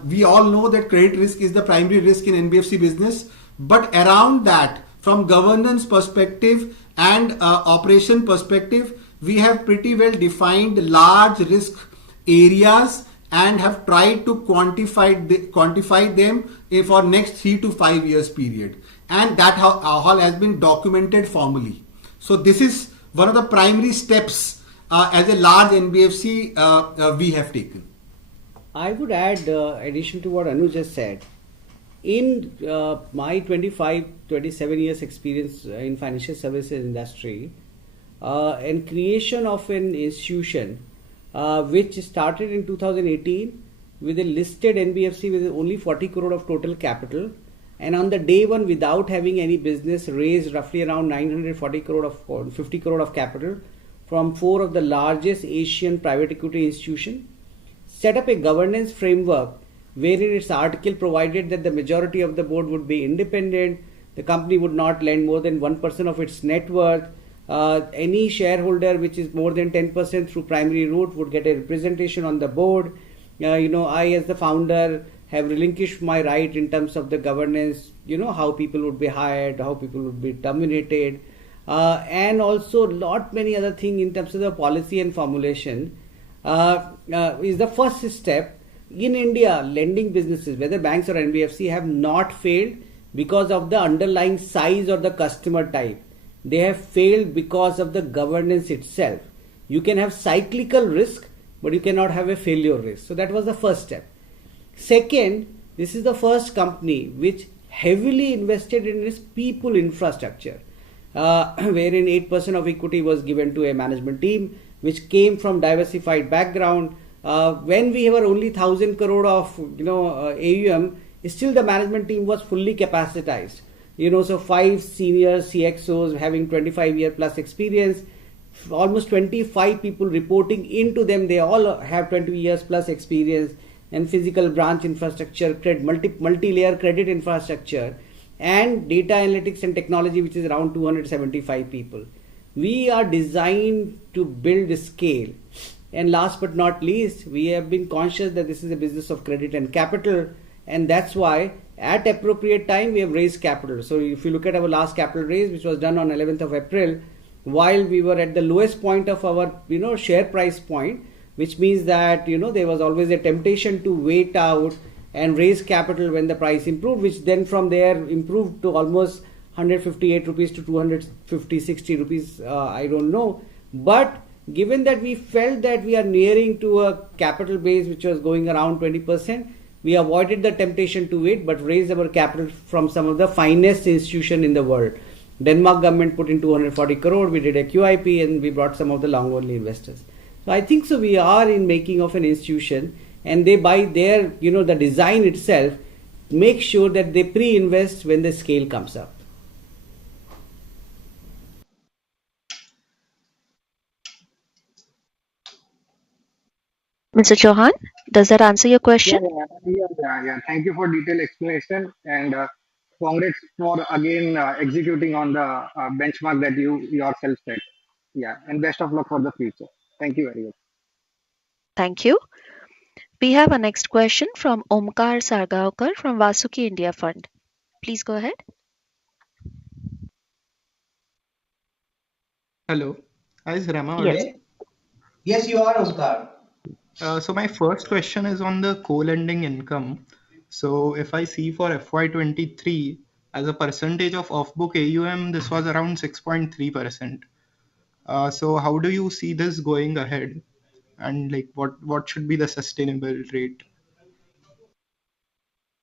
We all know that credit risk is the primary risk in NBFC business, but around that, from governance perspective and operation perspective, we have pretty well defined large risk areas and have tried to quantify them for next 3 to 5 years period, and that all has been documented formally. So this is one of the primary steps as a large NBFC we have taken. I would add addition to what Anu just said. In my 27 years experience in financial services industry, and creation of an institution which started in 2018 with a listed NBFC with only 40 crore of total capital, and on the day one, without having any business, raised roughly around 940 crore of 50 crore of capital from 4 of the largest Asian private equity institutions, set up a governance framework wherein its article provided that the majority of the board would be independent, the company would not lend more than 1% of its net worth, any shareholder which is more than 10% through primary route would get a representation on the board. I as the founder have relinquished my right in terms of the governance, how people would be hired, how people would be terminated, and also lot many other things in terms of the policy and formulation is the first step. In India, lending businesses, whether banks or NBFC, have not failed because of the underlying size or the customer type. They have failed because of the governance itself. You can have cyclical risk, but you cannot have a failure risk. So that was the first step. Second, this is the first company which heavily invested in its people infrastructure, wherein 8% of equity was given to a management team which came from diversified background. When we were only 1,000 crore of AUM, still the management team was fully capacitized. So 5 senior CXOs having 25-year plus experience, almost 25 people reporting into them. They all have 20 years plus experience, and physical branch infrastructure, multi-layer credit infrastructure, and data analytics and technology, which is around 275 people. We are designed to build scale. And last but not least, we have been conscious that this is a business of credit and capital, and that's why at appropriate time we have raised capital. So if you look at our last capital raise, which was done on 11th of April, while we were at the lowest point of our share price point, which means that there was always a temptation to wait out and raise capital when the price improved, which then from there improved to almost 158 rupees to 250-60 rupees, I don't know. But given that we felt that we are nearing to a capital base which was going around 20%, we avoided the temptation to wait, but raised our capital from some of the finest institutions in the world. Denmark government put in 240 crore, we did a QIP, and we brought some of the long-only investors. So I think so we are in making of an institution, and they by their, the design itself, make sure that they pre-invest when the scale comes up. Mr. Chauhan, does that answer your question? Yeah. Thank you for detailed explanation, and congrats for again executing on the benchmark that you yourself set. Yeah, and best of luck for the future. Thank you very much. Thank you. We have a next question from Omkar Sargaonkar from Vasuki India Fund. Please go ahead. Hello, is Rama Yes. audible? Yes, you are, Oscar. So my first question is on the co-lending income. So if I see for FY23 as a percentage of off-book AUM, this was around 6.3%. So how do you see this going ahead, and like what should be the sustainable rate?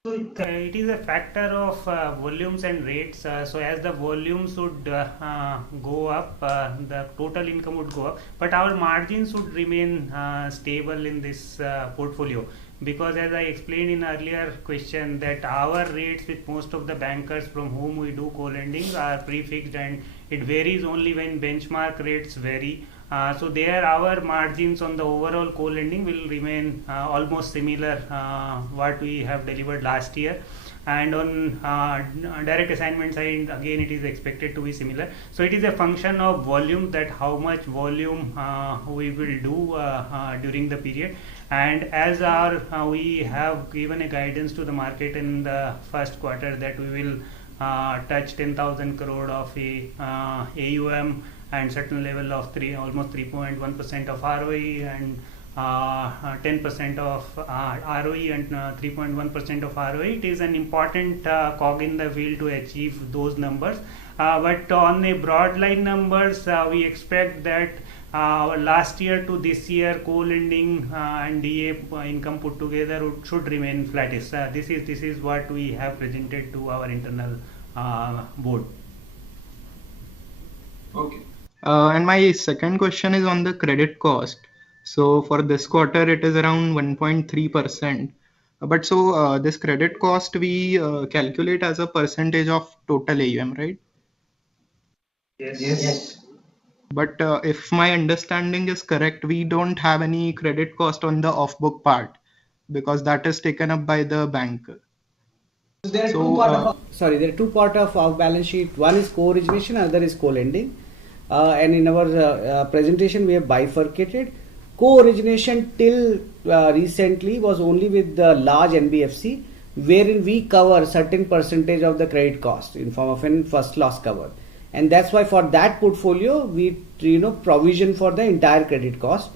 So it is a factor of volumes and rates. So as the volumes would go up, the total income would go up, but our margins would remain stable in this portfolio, because as I explained in earlier question that our rates with most of the bankers from whom we do co-lending are prefixed, and it varies only when benchmark rates vary. So there our margins on the overall co-lending will remain almost similar what we have delivered last year, and on direct assignment side again it is expected to be similar. So it is a function of volume, that how much volume we will do during the period. And as we have given a guidance to the market in the first quarter that we will touch 10,000 crore of AUM and certain level of almost 3.1% of ROE and 10% of ROE and 3.1% of ROE. It is an important cog in the wheel to achieve those numbers. But on a broad line numbers, we expect that our last year to this year co-lending and DA income put together should remain flattish. This is what we have presented to our internal board. Okay. And my second question is on the credit cost. So for this quarter, it is around 1.3%. But so this credit cost we calculate as a percentage of total AUM, right? Yes. But if my understanding is correct, we don't have any credit cost on the off-book part because that is taken up by the bank. There are two parts of our balance sheet. One is co-origination, another is co-lending. And in our presentation, we have bifurcated. Co-origination till recently was only with the large NBFC, wherein we cover certain percentage of the credit cost in form of an first loss cover. And that's why for that portfolio, we provision for the entire credit cost.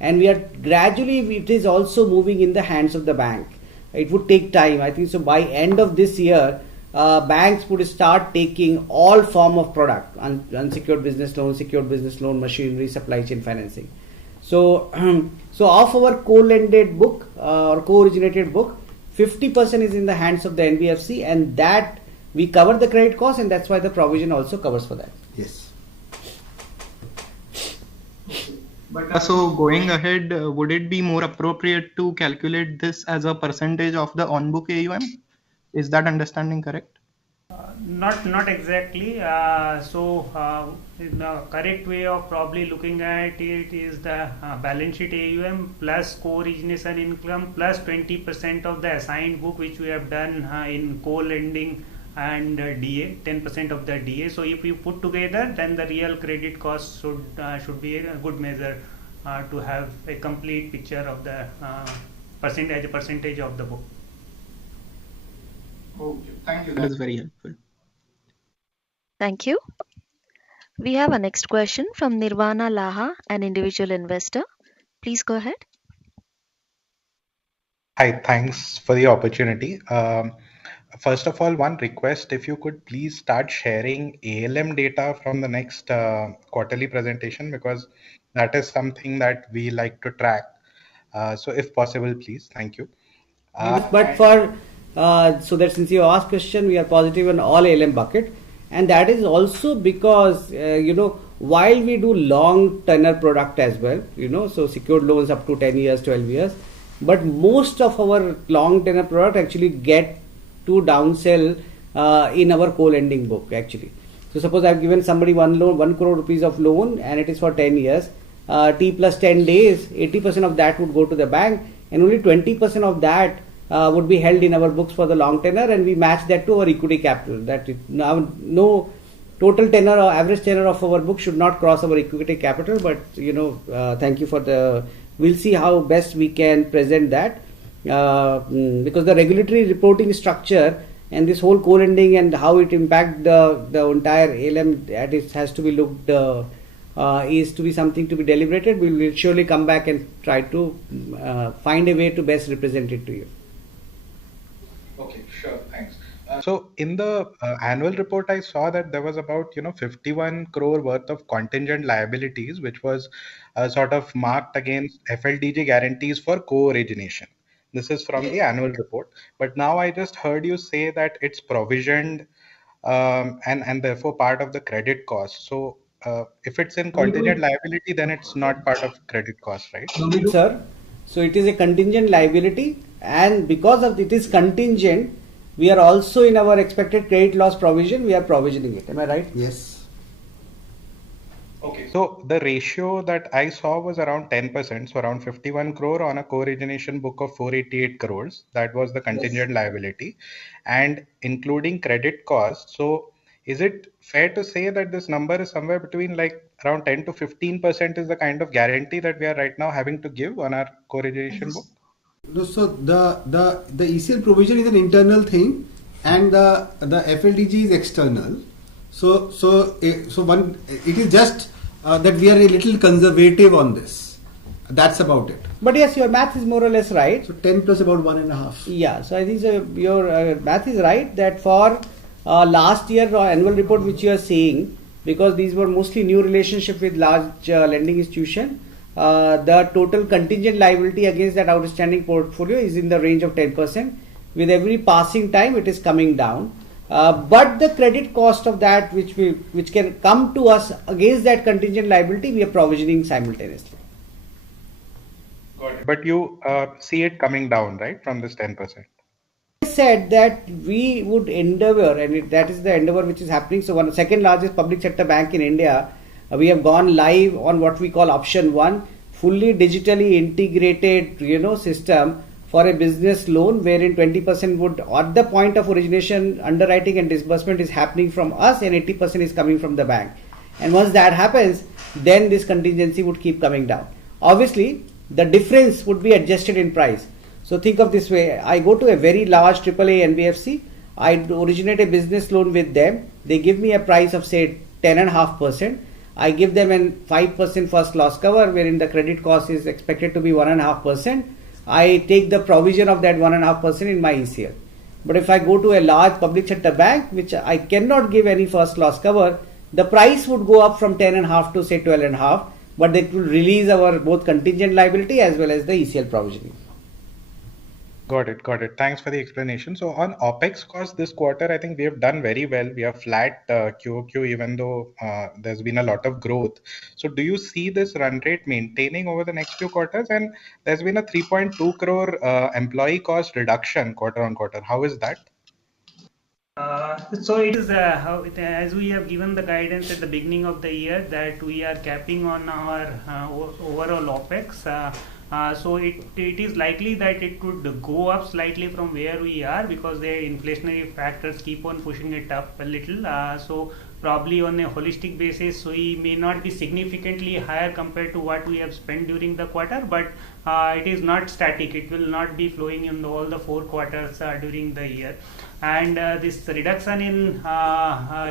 And we are gradually, it is also moving in the hands of the bank. It would take time. I think so by end of this year, banks would start taking all form of product, unsecured business loan, secured business loan, machinery, supply chain financing. So of our co-lended book or co-originated book, 50% is in the hands of the NBFC, and that we cover the credit cost, and that's why the provision also covers for that. Yes. But so going ahead, would it be more appropriate to calculate this as a percentage of the on-book AUM? Is that understanding correct? Not exactly. The correct way of probably looking at it is the balance sheet AUM plus co-origination income plus 20% of the assigned book which we have done in co-lending and DA, 10% of the DA. So if you put together, then the real credit cost should be a good measure to have a complete picture of the percentage of the book. Okay, thank you. That is very helpful. Thank you. We have a next question from Nirvana Laha, an individual investor. Please go ahead. Hi, thanks for the opportunity. First of all, one request, if you could please start sharing ALM data from the next quarterly presentation, because that is something that we like to track. So if possible, please. Thank you. But for so that since you asked question, we are positive on all ALM bucket, and that is also because while we do long tenor product as well, so secured loans up to 10 years, 12 years, but most of our long tenor product actually get to downsell in our co-lending book actually. So suppose I've given somebody 1 crore rupees of loan and it is for 10 years, T plus 10 days, 80% of that would go to the bank, and only 20% of that would be held in our books for the long tenor, and we match that to our equity capital. That now no total tenor or average tenor of our book should not cross our equity capital. But thank you for the. We'll see how best we can present that because the regulatory reporting structure and this whole co-lending and how it impact the entire ALM that has to be looked is to be something to be deliberated. We will surely come back and try to find a way to best represent it to you. Okay, sure, thanks. So in the annual report, I saw that there was about 51 crore worth of contingent liabilities, which was sort of marked against FLDG guarantees for co-origination. This is from the annual report. But now I just heard you say that it's provisioned and therefore part of the credit cost. So if it's in contingent liability, then it's not part of credit cost, right? Sir, so it is a contingent liability, and because of it is contingent, we are also in our expected credit loss provision, we are provisioning it. Am I right? Yes. Okay. So the ratio that I saw was around 10%, so around 51 crore on a co-origination book of 488 crores. That was the contingent liability, and including credit costs. So is it fair to say that this number is somewhere between like around 10 to 15% is the kind of guarantee that we are right now having to give on our co-origination book? No, so the ECL provision is an internal thing, and the FLDG is external. So one, it is just that we are a little conservative on this. That's about it. But yes, your math is more or less right. So 10 plus about 1.5. Yeah, so I think your math is right that for last year annual report which you are seeing, because these were mostly new relationship with large lending institution, the total contingent liability against that outstanding portfolio is in the range of 10%. With every passing time, it is coming down. But the credit cost of that, which can come to us against that contingent liability, we are provisioning simultaneously. Got it. But you see it coming down, right, from this 10%? I said that we would endeavor, and that is the endeavor which is happening. So, one second largest public sector bank in India, we have gone live on what we call option 1, fully digitally integrated, system for a business loan, wherein 20% would, at the point of origination, underwriting and disbursement is happening from us, and 80% is coming from the bank. And once that happens, then this contingency would keep coming down. Obviously, the difference would be adjusted in price. So think of this way: I go to a very large AAA NBFC, I originate a business loan with them. They give me a price of say 10.5%. I give them a 5% first loss cover, wherein the credit cost is expected to be 1.5%. I take the provision of that 1.5% in my ECL. But if I go to a large public sector bank, which I cannot give any first loss cover, the price would go up from 10.5 to say 12.5, but they will release our both contingent liability as well as the ECL provisioning. Got it. Thanks for the explanation. So on OPEX cost this quarter, I think we have done very well. We are flat QOQ, even though there's been a lot of growth. So do you see this run rate maintaining over the next few quarters? And there's been a 3.2 crore employee cost reduction quarter on quarter. How is that? So it is as we have given the guidance at the beginning of the year that we are capping on our overall OPEX. So it is likely that it could go up slightly from where we are, because the inflationary factors keep on pushing it up a little. So probably on a holistic basis, we may not be significantly higher compared to what we have spent during the quarter, but it is not static. It will not be flowing in all the 4 quarters during the year. And this reduction in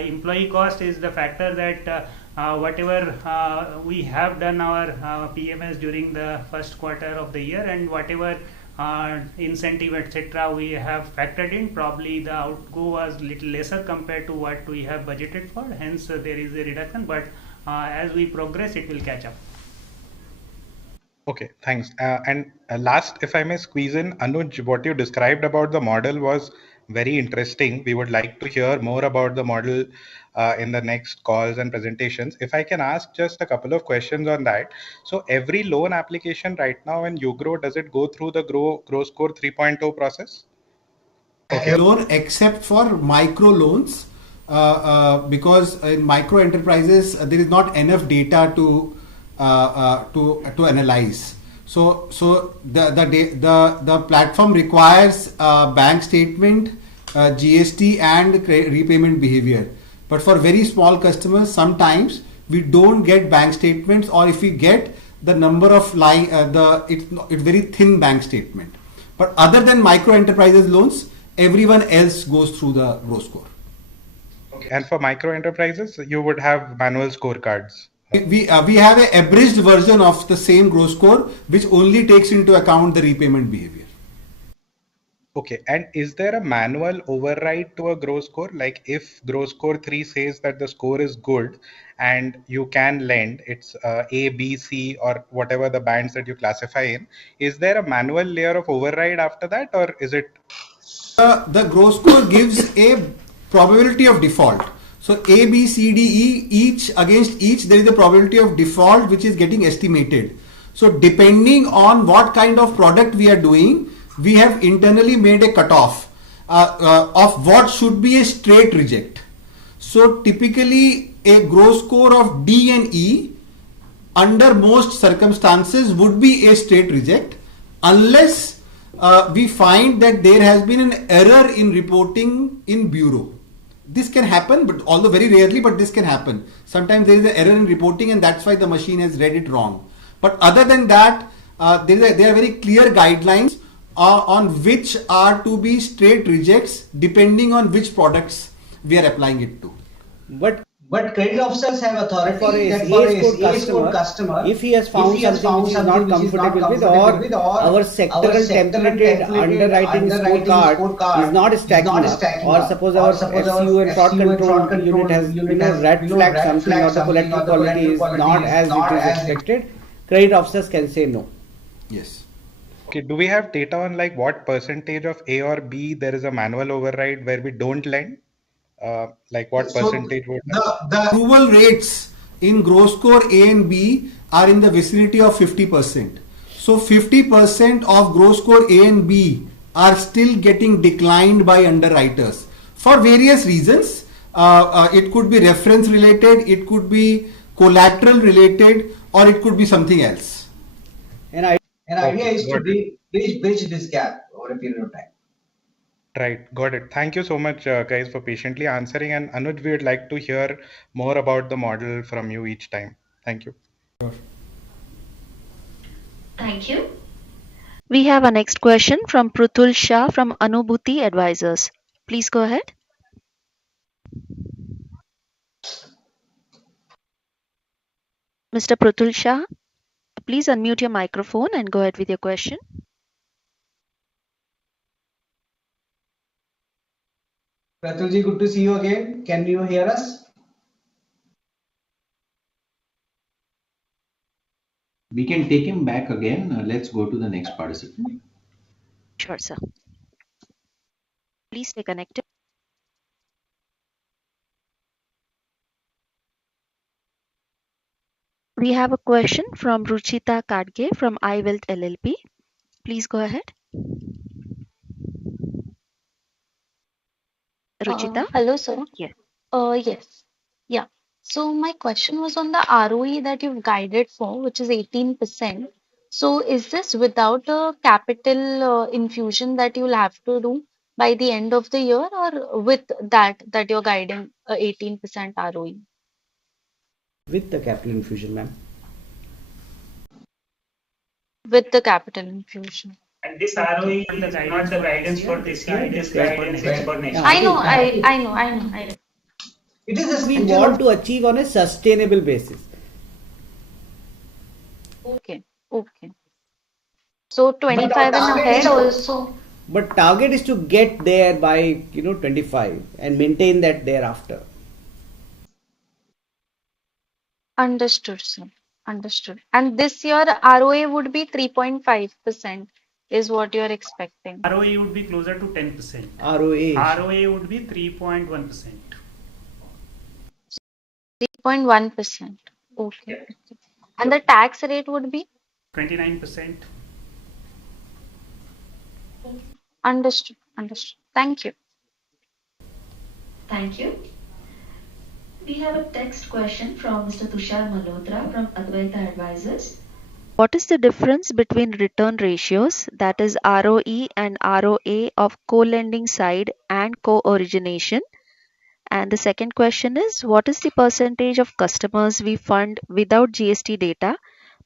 employee cost is the factor that whatever we have done our PMS during the first quarter of the year, and whatever incentive etc. we have factored in, probably the outgo was little lesser compared to what we have budgeted for, hence there is a reduction, but as we progress it will catch up. Okay, thanks. And last, if I may squeeze in, Anuj, what you described about the model was very interesting. We would like to hear more about the model in the next calls and presentations. If I can ask just a couple of questions on that. So every loan application right now in UGRO, does it go through the GRO Score 3.0 process? Okay. Loan except for micro loans, because in micro enterprises there is not enough data to analyze. So the platform requires bank statement, GST, and repayment behavior. But for very small customers, sometimes we don't get bank statements, or if we get the number of it's very thin bank statement. But other than micro enterprises loans, everyone else goes through the GRO score. Okay. And for micro enterprises, you would have manual scorecards. We have a abridged version of the same GRO score, which only takes into account the repayment behavior. Okay, and is there a manual override to a GRO score? Like if GRO score 3 says that the score is good and you can lend, it's A, B, C, or whatever the bands that you classify in, is there a manual layer of override after that, or is it? The GRO score gives a probability of default. So A, B, C, D, E, each against each, there is a probability of default which is getting estimated. So depending on what kind of product we are doing, we have internally made a cutoff of what should be a straight reject. So typically a gross score of D and E under most circumstances would be a straight reject unless we find that there has been an error in reporting in bureau. This can happen, but although very rarely, but this can happen. Sometimes there is an error in reporting and that's why the machine has read it wrong. But other than that, there are very clear guidelines on which are to be straight rejects depending on which products we are applying it to. But credit officers have authority for a that for a CA score customer, if he has found something which is not comfortable with, or our sectoral templated underwriting scorecard is not stacking up, or suppose our FCU and fraud control unit has red flagged something, or the collateral quality is not as it is expected, credit officers can say no. Yes. Okay, do we have data on like what percentage of A or B there is a manual override where we don't lend? Like what percentage would the approval rates in gross score A and B are in the vicinity of 50%. So 50% of gross score A and B are still getting declined by underwriters for various reasons. It could be reference related, it could be collateral related, or it could be something else. An idea is to bridge this gap over a period of time. Right, got it. Thank you so much, guys, for patiently answering. And Anuj, we would like to hear more about the model from you each time. Thank you. Thank you. We have a next question from Pruthul Shah from Anubhuti Advisors. Please go ahead. Mr. Pruthul Shah, please unmute your microphone and go ahead with your question. Pratulji, good to see you again. Can you hear us? We can take him back again. Let's go to the next participant. Sure, sir. Please stay connected. We have a question from Ruchita Kadge from iWealth LLP. Please go ahead. Ruchita? Hello, sir. Yes. Yes. Yeah. So my question was on the ROE that you've guided for, which is 18%. So is this without a capital infusion that you'll have to do by the end of the year, or with that you're guiding 18% ROE? With the capital infusion, ma'am. With the capital infusion. And this ROE is not the guidance for this year, it is guidance for next year. I know. It is we want to achieve on a sustainable basis. Okay. So 25 and ahead also. But target is to get there by 25 and maintain that thereafter. Understood, sir. Understood. And this year ROA would be 3.5% is what you're expecting. ROE would be closer to 10%. ROA would be 3.1%. 3.1%. Okay. And the tax rate would be? 29%. Understood. Thank you. Thank you. We have a text question from Mr. Tushar Malhotra from Advaita Advisors. What is the difference between return ratios, that is ROE and ROA, of co-lending side and co-origination? And the second question is, what is the percentage of customers we fund without GST data,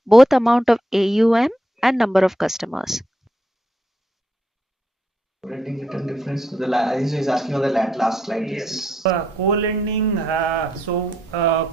both amount of AUM and number of customers? Return difference to the is asking on the last slide. Yes. Co-lending.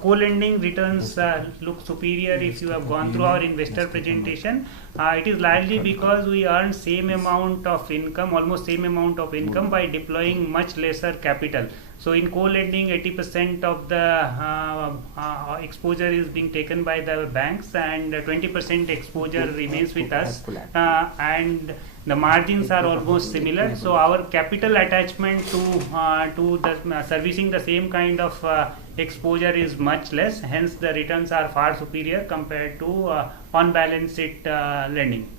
Co-lending returns look superior if you have gone through our investor presentation. It is largely because we earn almost same amount of income by deploying much lesser capital. So in co-lending, 80% of the exposure is being taken by the banks, and 20% exposure remains with us. And the margins are almost similar. So our capital attachment to the servicing the same kind of exposure is much less. Hence, the returns are far superior compared to on-balance sheet lending.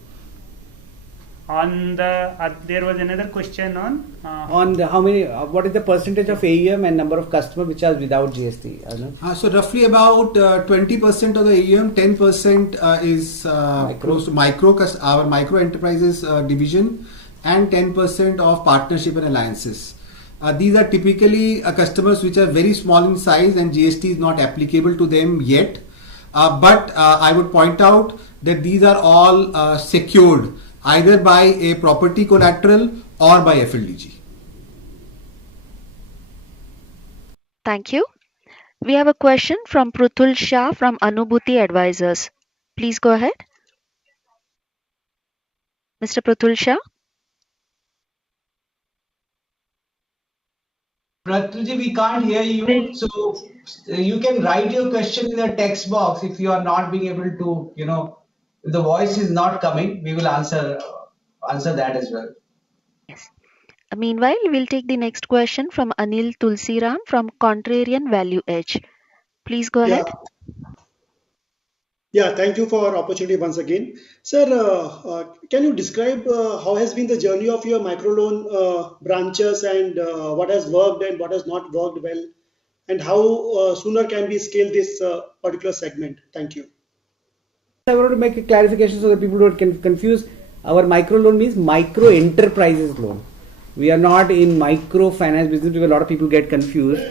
On the there was another question on the how many, what is the percentage of AUM and number of customers which are without GST? So roughly about 20% of the AUM, 10% is close to our micro enterprises division, and 10% of partnership and alliances. These are typically customers which are very small in size and GST is not applicable to them yet. But I would point out that these are all secured either by a property collateral or by FLDG. Thank you. We have a question from Pruthul Shah from Anubhuti Advisors. Please go ahead. Mr. Pruthul Shah. Pratulji, we can't hear you, so you can write your question in the text box if you are not being able to, if the voice is not coming, we will answer that as well. Yes. Meanwhile, we'll take the next question from Anil Tulsiram from Contrarian Value Edge. Please go ahead. Yeah, thank you for opportunity once again. Sir, can you describe how has been the journey of your microloan branches and what has worked and what has not worked well, and how sooner can we scale this particular segment? Thank you. I want to make a clarification so that people don't get confused. Our microloan means micro enterprises loan. We are not in microfinance business because a lot of people get confused.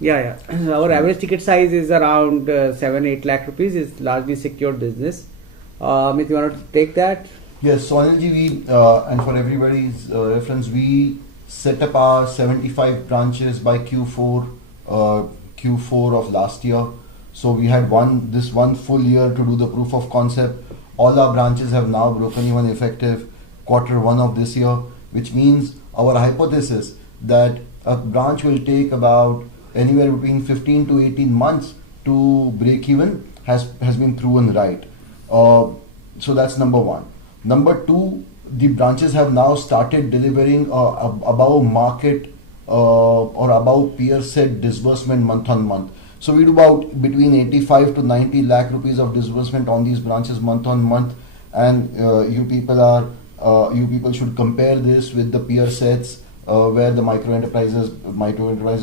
Yeah. Our average ticket size is around 7-8 lakh rupees. It's largely secured business. Amit, you want to take that? Yes, so Anilji, we and for everybody's reference, we set up our 75 branches by Q4 of last year. So we had this one full year to do the proof of concept. All our branches have now broken even effective Q1 of this year, which means our hypothesis that a branch will take about anywhere between 15 to 18 months to break even has been proven right. So that's number one. Number two, the branches have now started delivering above market or above peer set disbursement month on month. So we do about between 85 to 90 lakh rupees of disbursement on these branches month on month, and you people should compare this with the peer sets where the micro enterprises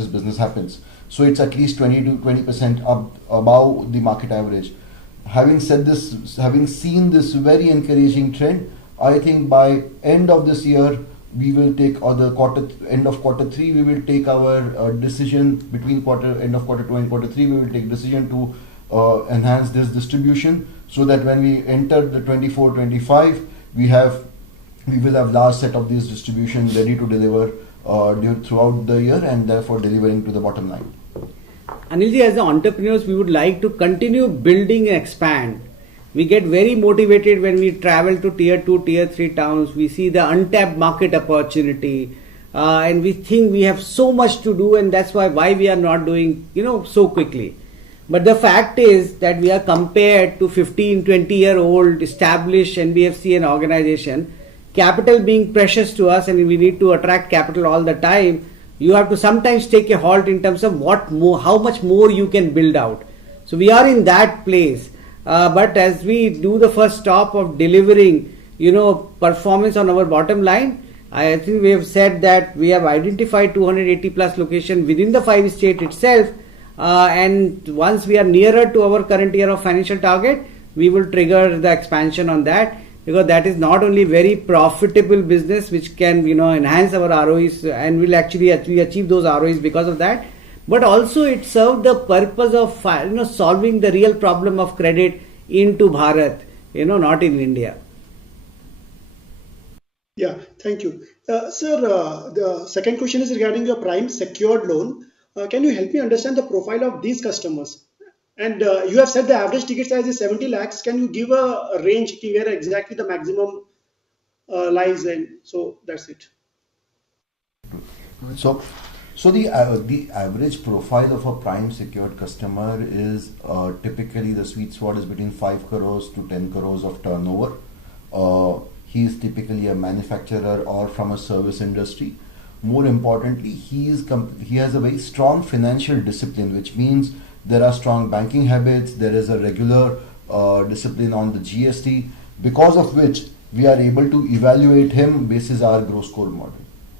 business happens. So it's at least 20% up above the market average. Having said this, having seen this very encouraging trend, I think by end of this year we will take, or the end of Q3 we will take our decision between end of Q2 and Q3 we will take decision to enhance this distribution, so that when we enter the 24-25 we will have large set of these distribution ready to deliver throughout the year, and therefore delivering to the bottom line. Anilji, as the entrepreneurs, we would like to continue building and expand. We get very motivated when we travel to tier 2, tier 3 towns. We see the untapped market opportunity, and we think we have so much to do, and that's why we are not doing so quickly. But the fact is that we are compared to 15-20-year-old established NBFC and organization. Capital being precious to us, and we need to attract capital all the time. You have to sometimes take a halt in terms of how much more you can build out. So we are in that place. But as we do the first stop of delivering, performance on our bottom line, I think we have said that we have identified 280 plus locations within the 5 states itself. And once we are nearer to our current year of financial target, we will trigger the expansion on that. Because that is not only very profitable business which can enhance our ROEs, and will actually achieve those ROEs because of that, but also it served the purpose of solving the real problem of credit into Bharat, not in India. Yeah, thank you. Sir, the second question is regarding your prime secured loan. Can you help me understand the profile of these customers? And you have said the average ticket size is 70 lakhs. Can you give a range to where exactly the maximum lies in? So that's it. So the average profile of a prime secured customer is typically the sweet spot is between 5 crores to 10 crores of turnover. He is typically a manufacturer or from a service industry. More importantly, he has a very strong financial discipline, which means there are strong banking habits, there is a regular discipline on the GST, because of which we are able to evaluate him basis our growth score model.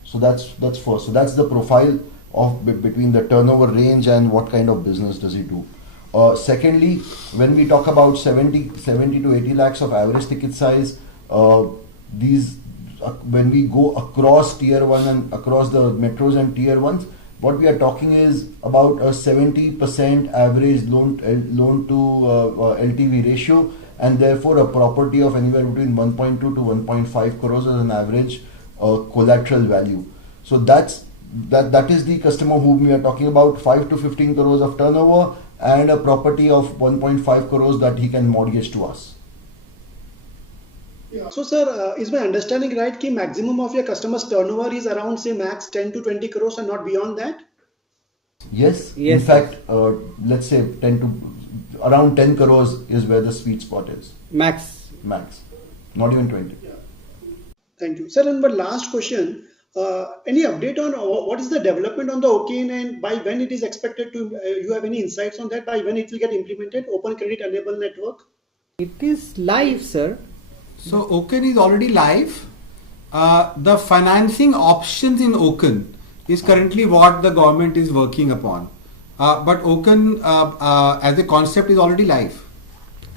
So that's first. So that's the profile of between the turnover range and what kind of business does he do. Secondly, when we talk about 70 to 80 lakhs of average ticket size, when we go across tier 1 and across the metros and tier 1s, what we are talking is about a 70% average loan to LTV ratio, and therefore a property of anywhere between 1.2 to 1.5 crores as an average collateral value. So that is the customer whom we are talking about, 5 to 15 crores of turnover and a property of 1.5 crores that he can mortgage to us. Yeah. So, sir, is my understanding right that maximum of your customers' turnover is around, say, max 10 to 20 crores and not beyond that? Yes. In fact, let's say around 10 crores is where the sweet spot is. Max. Not even 20. Yeah. Thank you. Sir, and one last question. Any update on what is the development on the OCEN and by when it is expected to, you have any insights on that, by when it will get implemented, Open Credit Enable Network? It is live, sir. So OCEN is already live. The financing options in OCEN is currently what the government is working upon. But OCEN as a concept is already live.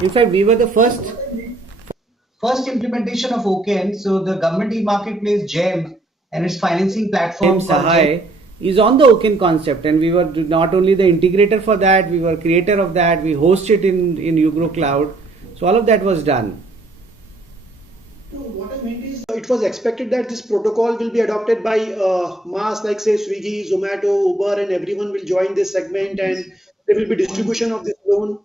In fact, we were the first implementation of OCEN. So the government e-marketplace GEM and its financing platform is on the OCEN concept, and we were not only the integrator for that, we were creator of that, we host it in UGRO Cloud. So all of that was done. No, what I meant is it was expected that this protocol will be adopted by mass, like say Swiggy, Zomato, Uber, and everyone will join this segment, and there will be distribution of this loan.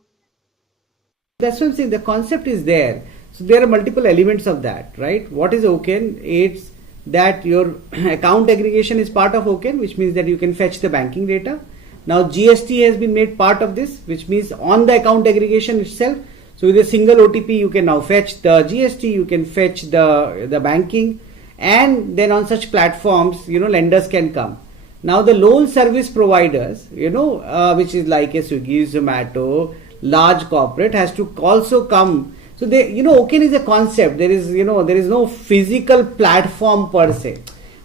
That's what I'm saying. The concept is there. So there are multiple elements of that, right? What is OCEN? It's that your account aggregation is part of OCEN, which means that you can fetch the banking data. Now GST has been made part of this, which means on the account aggregation itself. So with a single OTP, you can now fetch the GST, you can fetch the banking, and then on such platforms, lenders can come. Now the loan service providers, which is like a Swiggy, Zomato, large corporate, has to also come. So OCEN is a concept. There is no physical platform per se.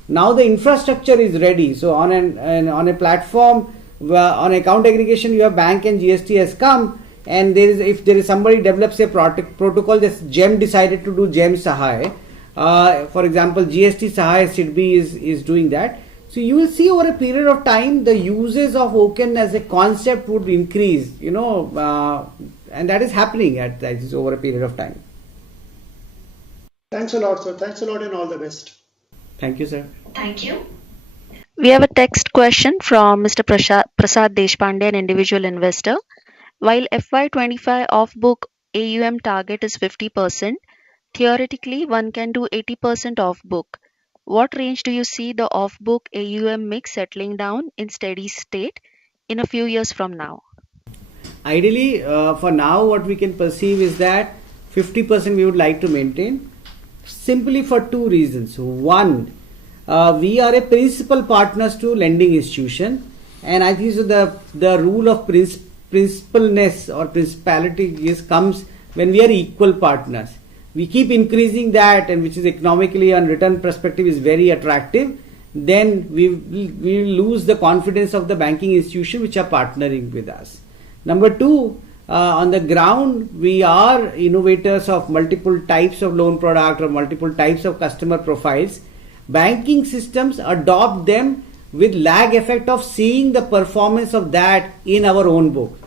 Now the infrastructure is ready. So on a platform, on account aggregation, you have bank and GST has come. And if there is somebody develops a protocol, that GEM decided to do GEM Sahay. For example, GST Sahay SIDBI is doing that. So you will see over a period of time the uses of OCEN as a concept would increase. And that is happening over a period of time. Thanks a lot, sir. Thanks a lot, and all the best. Thank you, sir. Thank you. We have a text question from Mr. Prasad Deshpande, an individual investor. While FY25 off-book AUM target is 50%, theoretically one can do 80% off-book. What range do you see the off-book AUM mix settling down in steady state in a few years from now? Ideally, for now, what we can perceive is that 50% we would like to maintain, simply for two reasons. One, we are a principal partners to lending institution, and I think so the rule of principalness or principality comes when we are equal partners. We keep increasing that, and which is economically on return perspective is very attractive. Then we lose the confidence of the banking institution which are partnering with us. Number two, on the ground, we are innovators of multiple types of loan product or multiple types of customer profiles. Banking systems adopt them with lag effect of seeing the performance of that in our own book.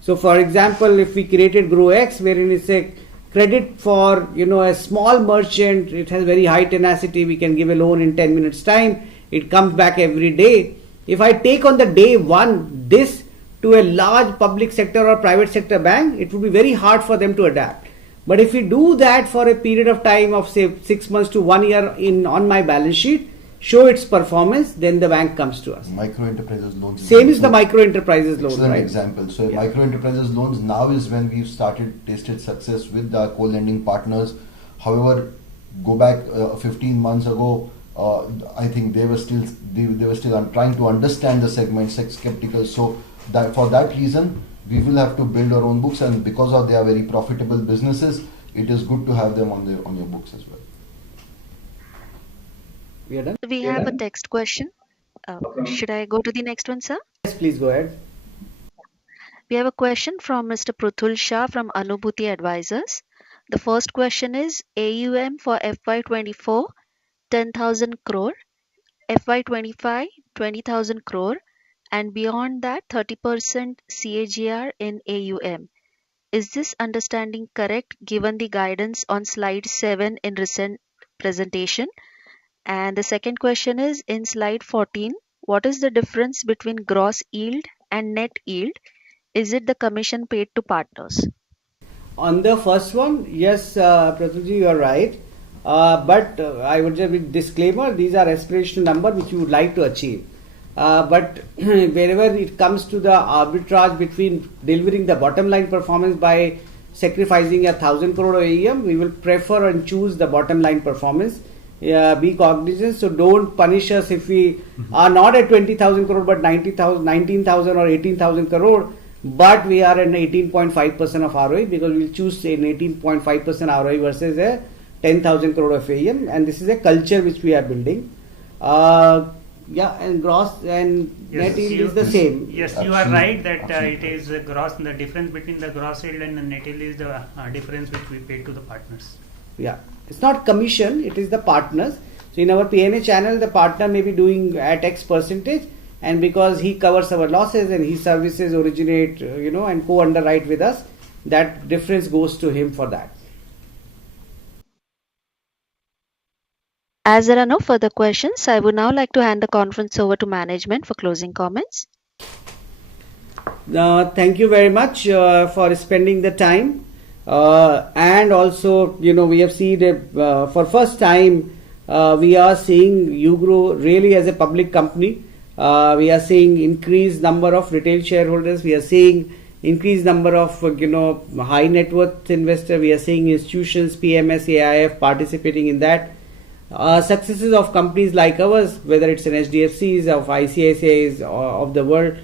So for example, if we created GrowX, wherein it's a credit for a small merchant, it has very high tenacity, we can give a loan in 10 minutes time, it comes back every day. If I take on the day one this to a large public sector or private sector bank, it would be very hard for them to adapt. But if we do that for a period of time of say 6 months to 1 year on my balance sheet, show its performance, then the bank comes to us. Micro enterprises loans. Same is the micro enterprises loan, excellent right? example. So micro enterprises loans now is when we've tasted success with the co-lending partners. However, go back 15 months ago, I think they were still trying to understand the segment, skeptical. So that for that reason, we will have to build our own books, and because of they are very profitable businesses, it is good to have them on your books as well. We are done? We have a text question. Should I go to the next one, sir? Yes, please go ahead. We have a question from Mr. Pruthul Shah from Anubhuti Advisors. The first question is AUM for FY24 10,000 crore, FY25 20,000 crore, and beyond that 30% CAGR in AUM. Is this understanding correct given the guidance on slide 7 in recent presentation? And the second question is in slide 14, what is the difference between gross yield and net yield? Is it the commission paid to partners? On the first one, yes, Pratulji, you are right. But I would say with disclaimer, these are aspirational numbers which you would like to achieve. But wherever it comes to the arbitrage between delivering the bottom line performance by sacrificing 1,000 crore of AUM, we will prefer and choose the bottom line performance. Be cognizant, so don't punish us if we are not at 20,000 crore but 90,000, 19,000 or 18,000 crore, but we are at 18.5% of ROE, because we'll choose an 18.5% ROE versus a 10,000 crore of AUM, and this is a culture which we are building. And gross and net yield is the same. Yes, you are right that it is gross. The difference between the gross yield and the net yield is the difference which we pay to the partners. Yeah, it's not commission, it is the partners. So in our P&A channel, the partner may be doing at X percentage, and because he covers our losses and his services originate, and co-underwrite with us, that difference goes to him for that. As there are no further questions, I would now like to hand the conference over to management for closing comments. Thank you very much for spending the time. And also, we have seen for first time, we are seeing UGRO really as a public company. We are seeing increased number of retail shareholders. We are seeing increased number of, high net worth investors. We are seeing institutions, PMS, AIF participating in that. Successes of companies like ours, whether it's an HDFCs of ICICIs of the world,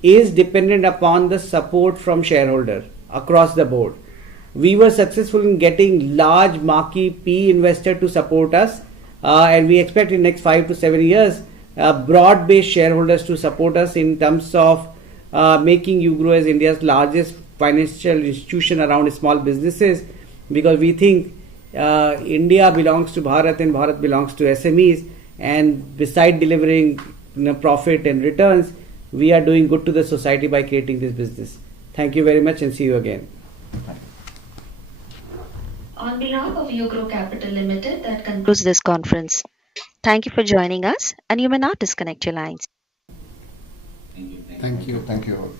is dependent upon the support from shareholder across the board. We were successful in getting large marquee PE investor to support us, and we expect in next 5 to 7 years broad-based shareholders to support us in terms of making UGRO as India's largest financial institution around small businesses, because we think India belongs to Bharat and Bharat belongs to SMEs, and beside delivering profit and returns, we are doing good to the society by creating this business. Thank you very much and see you again. On behalf of UGRO Capital Limited, that concludes this conference. Thank you for joining us, and you may now disconnect your lines. Thank you. Thank you. Thank you all.